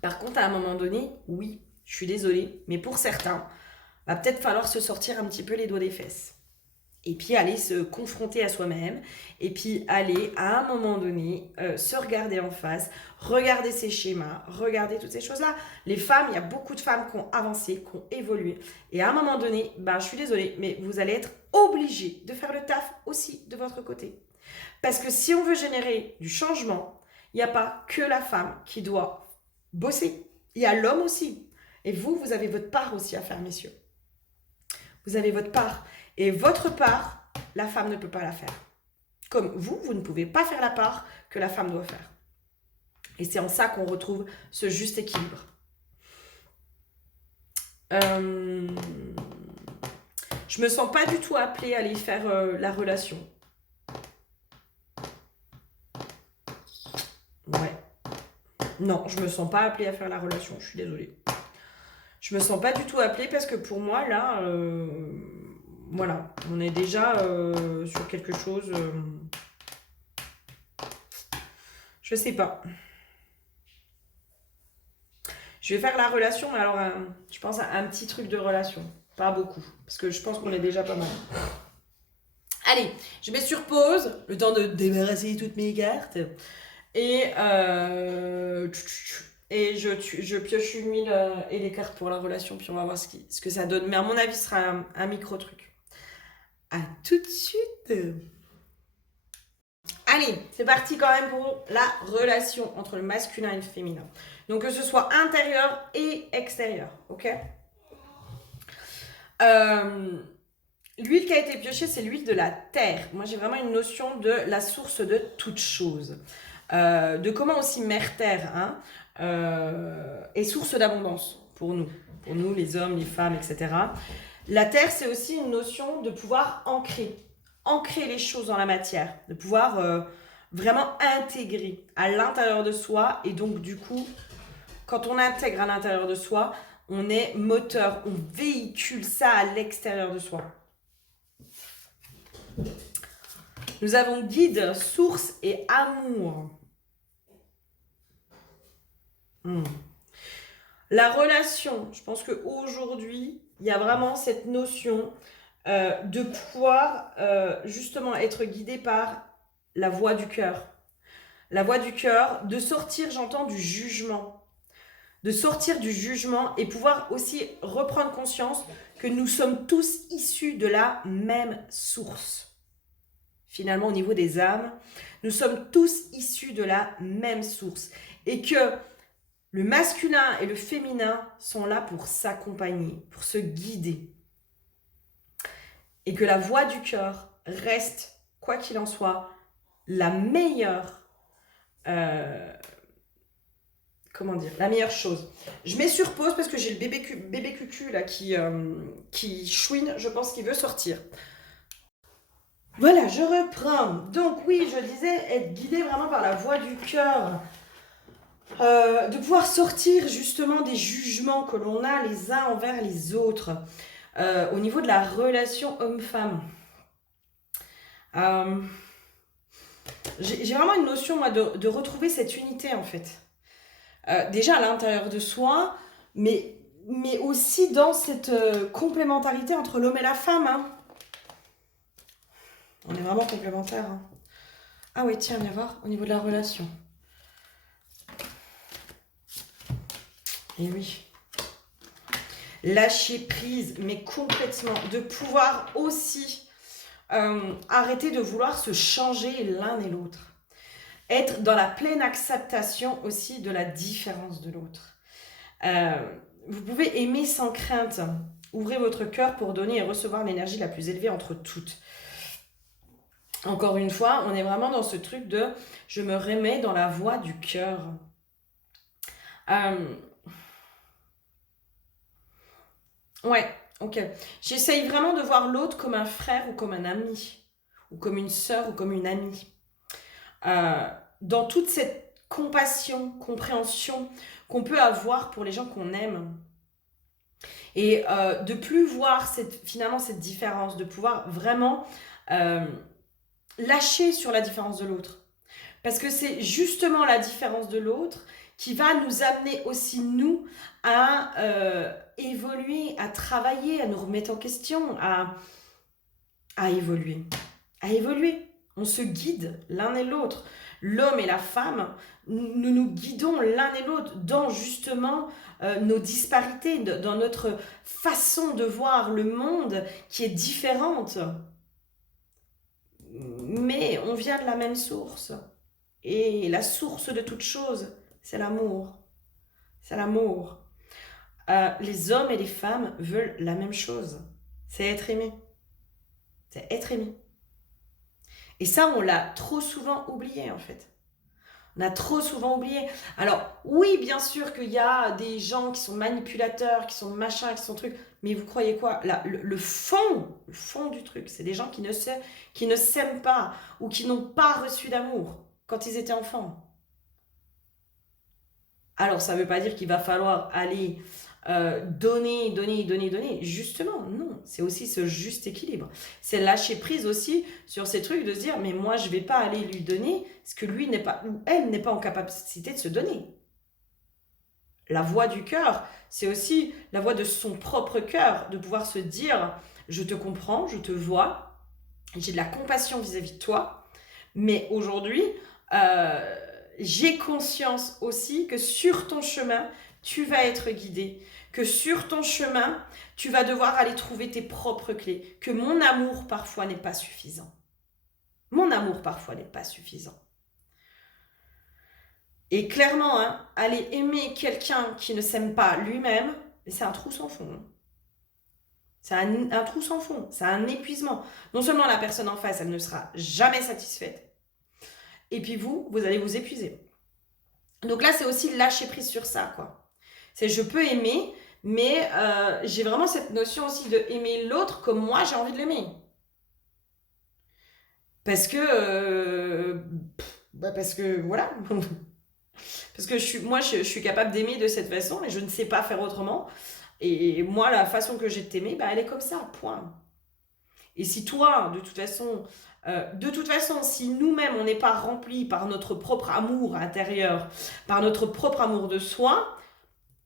Par contre, à un moment donné, oui, je suis désolée, mais pour certains, va peut-être falloir se sortir un petit peu les doigts des fesses. Et puis aller se confronter à soi-même, et puis aller à un moment donné se regarder en face, regarder ses schémas, regarder toutes ces choses-là. Les femmes, il y a beaucoup de femmes qui ont avancé, qui ont évolué. Et à un moment donné, je suis désolée, mais vous allez être obligés de faire le taf aussi de votre côté. Parce que si on veut générer du changement, il n'y a pas que la femme qui doit bosser. Il y a l'homme aussi. Et vous avez votre part aussi à faire, messieurs. Vous avez votre part. Et votre part, la femme ne peut pas la faire. Comme vous ne pouvez pas faire la part que la femme doit faire. Et c'est en ça qu'on retrouve ce juste équilibre. Je me sens pas du tout appelée à aller faire la relation. Ouais. Non, je me sens pas appelée à faire la relation, je suis désolée. Je me sens pas du tout appelée parce que pour moi, là, voilà, on est déjà sur quelque chose... je sais pas. Je vais faire la relation, mais alors, je pense à un petit truc de relation. Pas beaucoup, parce que je pense qu'on est déjà pas mal. Allez, je mets sur pause, le temps de débarrasser toutes mes cartes. Et je pioche une huile et les cartes pour la relation, puis on va voir ce que ça donne. Mais à mon avis, ce sera un micro-truc. À tout de suite. Allez, c'est parti quand même pour la relation entre le masculin et le féminin. Donc que ce soit intérieur et extérieur, ok? L'huile qui a été piochée, c'est l'huile de la terre. Moi, j'ai vraiment une notion de la source de toute chose. De comment aussi Mère Terre est source d'abondance pour nous les hommes, les femmes, etc. La terre, c'est aussi une notion de pouvoir ancrer les choses dans la matière, de pouvoir vraiment intégrer à l'intérieur de soi. Et donc, du coup, quand on intègre à l'intérieur de soi, on est moteur, on véhicule ça à l'extérieur de soi. Nous avons guide, source et amour. La relation, je pense qu'aujourd'hui, il y a vraiment cette notion de pouvoir justement être guidé par la voix du cœur. La voix du cœur, de sortir, j'entends, du jugement. De sortir du jugement et pouvoir aussi reprendre conscience que nous sommes tous issus de la même source. Finalement, au niveau des âmes, nous sommes tous issus de la même source. Et que le masculin et le féminin sont là pour s'accompagner, pour se guider. Et que la voix du cœur reste, quoi qu'il en soit, la meilleure, la meilleure chose. Je mets sur pause parce que j'ai le bébé cucu là qui chouine, je pense qu'il veut sortir. Voilà, je reprends. Donc oui, je disais être guidé vraiment par la voix du cœur. De pouvoir sortir justement des jugements que l'on a les uns envers les autres au niveau de la relation homme-femme. J'ai vraiment une notion moi, de retrouver cette unité en fait. Déjà à l'intérieur de soi, mais aussi dans cette complémentarité entre l'homme et la femme. On est vraiment complémentaires. Ah oui, tiens, viens voir au niveau de la relation. Et oui. lâcher prise, mais complètement, de pouvoir aussi arrêter de vouloir se changer l'un et l'autre. Être dans la pleine acceptation aussi de la différence de l'autre. Vous pouvez aimer sans crainte. Ouvrez votre cœur pour donner et recevoir l'énergie la plus élevée entre toutes. Encore une fois, on est vraiment dans ce truc de je me remets dans la voie du cœur. Ouais, ok. J'essaye vraiment de voir l'autre comme un frère ou comme un ami, ou comme une sœur ou comme une amie. Dans toute cette compassion, compréhension qu'on peut avoir pour les gens qu'on aime. Et de plus voir finalement cette différence, de pouvoir vraiment lâcher sur la différence de l'autre. Parce que c'est justement la différence de l'autre qui va nous amener aussi, nous, à évoluer, à travailler, à nous remettre en question, à évoluer. À évoluer. On se guide l'un et l'autre. L'homme et la femme, nous nous guidons l'un et l'autre dans justement nos disparités, dans notre façon de voir le monde qui est différente. Mais on vient de la même source. Et la source de toute chose, c'est l'amour. C'est l'amour. Les hommes et les femmes veulent la même chose. C'est être aimé. C'est être aimé. Et ça, on l'a trop souvent oublié, en fait. On a trop souvent oublié. Alors, oui, bien sûr qu'il y a des gens qui sont manipulateurs, qui sont machins, qui sont trucs. Mais vous croyez quoi? Là, le fond du truc, c'est des gens qui ne s'aiment pas ou qui n'ont pas reçu d'amour quand ils étaient enfants. Alors, ça ne veut pas dire qu'il va falloir aller donner. Justement, non. C'est aussi ce juste équilibre. C'est lâcher prise aussi sur ces trucs de se dire, mais moi, je ne vais pas aller lui donner ce que lui n'est pas, ou elle n'est pas en capacité de se donner. La voix du cœur, c'est aussi la voix de son propre cœur, de pouvoir se dire, je te comprends, je te vois, j'ai de la compassion vis-à-vis de toi, mais aujourd'hui, j'ai conscience aussi que sur ton chemin, tu vas être guidé, que sur ton chemin, tu vas devoir aller trouver tes propres clés, que mon amour parfois n'est pas suffisant. Mon amour parfois n'est pas suffisant. Et clairement, aller aimer quelqu'un qui ne s'aime pas lui-même, c'est un trou sans fond. C'est un trou sans fond, c'est un épuisement. Non seulement la personne en face, elle ne sera jamais satisfaite, et puis vous allez vous épuiser. Donc là, c'est aussi lâcher prise sur ça, quoi. C'est je peux aimer, mais j'ai vraiment cette notion aussi de aimer l'autre comme moi j'ai envie de l'aimer. Parce que voilà. Parce que je suis capable d'aimer de cette façon et je ne sais pas faire autrement. Et moi, la façon que j'ai de t'aimer, elle est comme ça, point. Et si toi, de toute façon, si nous-mêmes, on n'est pas remplis par notre propre amour intérieur, par notre propre amour de soi,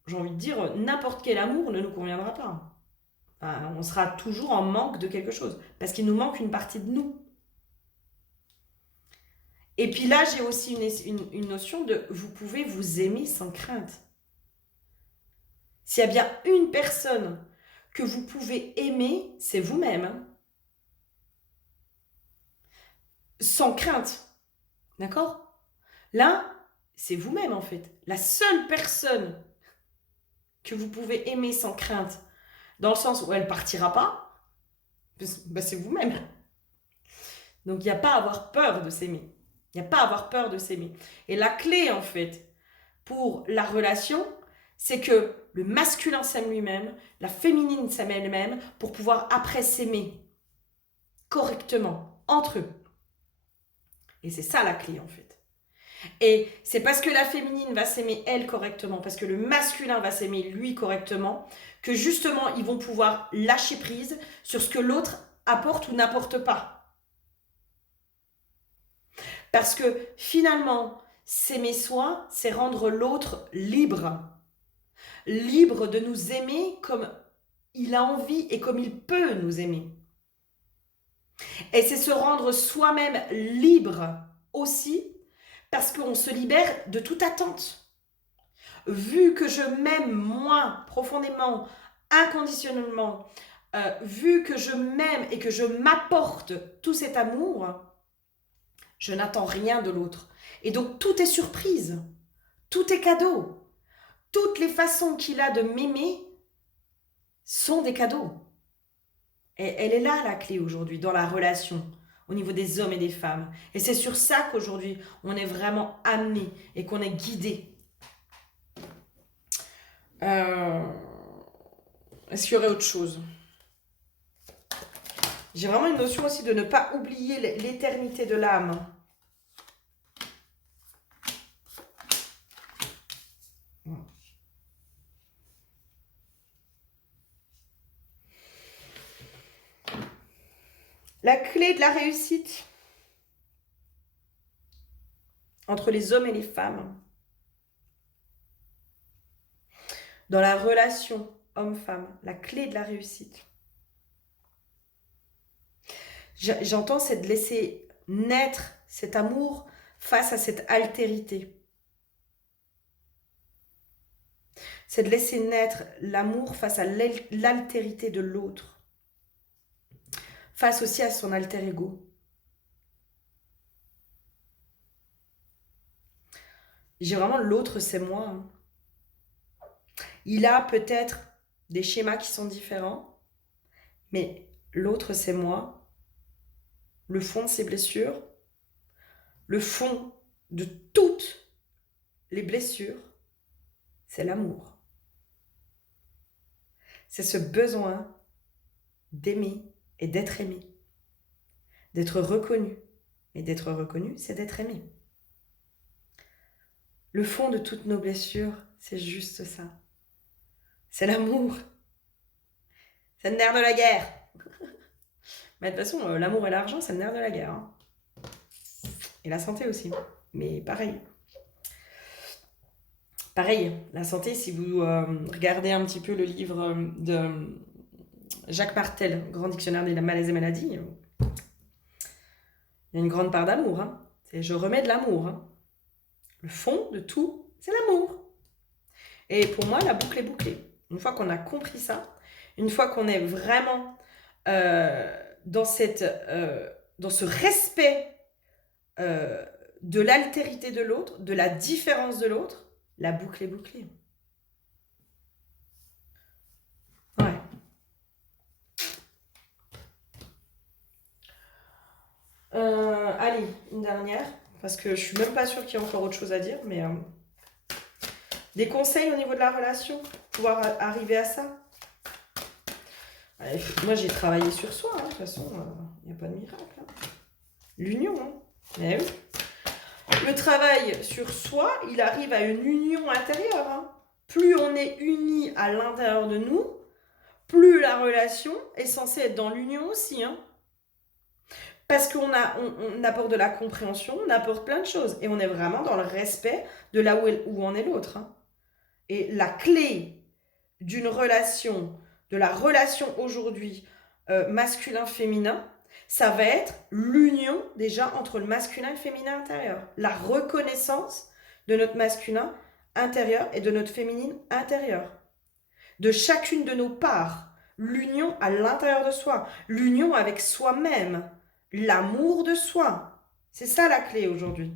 j'ai envie de dire, n'importe quel amour ne nous conviendra pas. Enfin, on sera toujours en manque de quelque chose, parce qu'il nous manque une partie de nous. Et puis là, j'ai aussi une notion de vous pouvez vous aimer sans crainte. S'il y a bien une personne que vous pouvez aimer, c'est vous-même. Sans crainte. D'accord? Là, c'est vous-même en fait. La seule personne que vous pouvez aimer sans crainte, dans le sens où elle ne partira pas, c'est vous-même. Donc il n'y a pas à avoir peur de s'aimer. Il n'y a pas à avoir peur de s'aimer. Et la clé en fait pour la relation, c'est que le masculin s'aime lui-même, la féminine s'aime elle-même pour pouvoir après s'aimer correctement entre eux. Et c'est ça la clé en fait. Et c'est parce que la féminine va s'aimer elle correctement, parce que le masculin va s'aimer lui correctement, que justement ils vont pouvoir lâcher prise sur ce que l'autre apporte ou n'apporte pas. Parce que finalement, s'aimer soi, c'est rendre l'autre libre. Libre de nous aimer comme il a envie et comme il peut nous aimer. Et c'est se rendre soi-même libre aussi parce qu'on se libère de toute attente. Vu que je m'aime moi profondément inconditionnellement, vu que je m'aime et que je m'apporte tout cet amour, je n'attends rien de l'autre. Et donc tout est surprise, tout est cadeau. Toutes les façons qu'il a de m'aimer sont des cadeaux. Et elle est là la clé aujourd'hui dans la relation, au niveau des hommes et des femmes. Et c'est sur ça qu'aujourd'hui on est vraiment amené et qu'on est guidé. Est-ce qu'il y aurait autre chose? J'ai vraiment une notion aussi de ne pas oublier l'éternité de l'âme. La clé de la réussite entre les hommes et les femmes, dans la relation homme-femme, la clé de la réussite, j'entends, c'est de laisser naître cet amour face à cette altérité. C'est de laisser naître l'amour face à l'altérité de l'autre, face aussi à son alter ego. J'ai vraiment l'autre, c'est moi. Hein. Il a peut-être des schémas qui sont différents, mais l'autre, c'est moi. Le fond de ses blessures, le fond de toutes les blessures, c'est l'amour. C'est ce besoin d'aimer et d'être aimé, d'être reconnu. Et d'être reconnu, c'est d'être aimé. Le fond de toutes nos blessures, c'est juste ça. C'est l'amour. C'est le nerf de la guerre. Mais de toute façon, l'amour et l'argent, c'est le nerf de la guerre. Hein. Et la santé aussi. Mais pareil. Pareil, la santé, si vous regardez un petit peu le livre de Jacques Martel, Grand dictionnaire des malaises et maladies, il y a une grande part d'amour. Hein. Je remets de l'amour. Hein. Le fond de tout, c'est l'amour. Et pour moi, la boucle est bouclée. Une fois qu'on a compris ça, une fois qu'on est vraiment dans ce respect de l'altérité de l'autre, de la différence de l'autre, la boucle est bouclée. Ouais. Allez, une dernière, parce que je suis même pas sûre qu'il y ait encore autre chose à dire, mais des conseils au niveau de la relation, pour pouvoir arriver à ça. Moi, j'ai travaillé sur soi, hein, de toute façon, il n'y a pas de miracle. Hein. L'union, hein. Mais oui. Le travail sur soi, il arrive à une union intérieure. Hein. Plus on est unis à l'intérieur de nous, plus la relation est censée être dans l'union aussi. Hein. Parce qu'on apporte de la compréhension, on apporte plein de choses. Et on est vraiment dans le respect de là où en est l'autre. Hein. Et la clé d'une relation, de la relation aujourd'hui masculin-féminin, ça va être l'union déjà entre le masculin et le féminin intérieur. La reconnaissance de notre masculin intérieur et de notre féminine intérieure. De chacune de nos parts. L'union à l'intérieur de soi. L'union avec soi-même. L'amour de soi. C'est ça la clé aujourd'hui.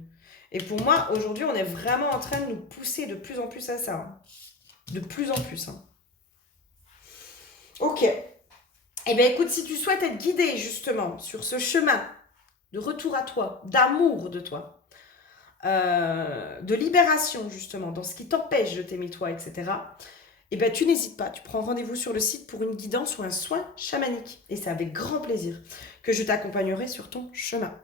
Et pour moi, aujourd'hui, on est vraiment en train de nous pousser de plus en plus à ça. Hein. De plus en plus. Hein. Ok. Eh bien, écoute, si tu souhaites être guidé justement sur ce chemin de retour à toi, d'amour de toi, de libération justement, dans ce qui t'empêche de t'aimer toi, etc., eh bien, tu n'hésites pas, tu prends rendez-vous sur le site pour une guidance ou un soin chamanique. Et c'est avec grand plaisir que je t'accompagnerai sur ton chemin.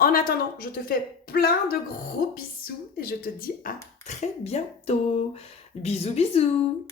En attendant, je te fais plein de gros bisous et je te dis à très bientôt. Bisous, bisous.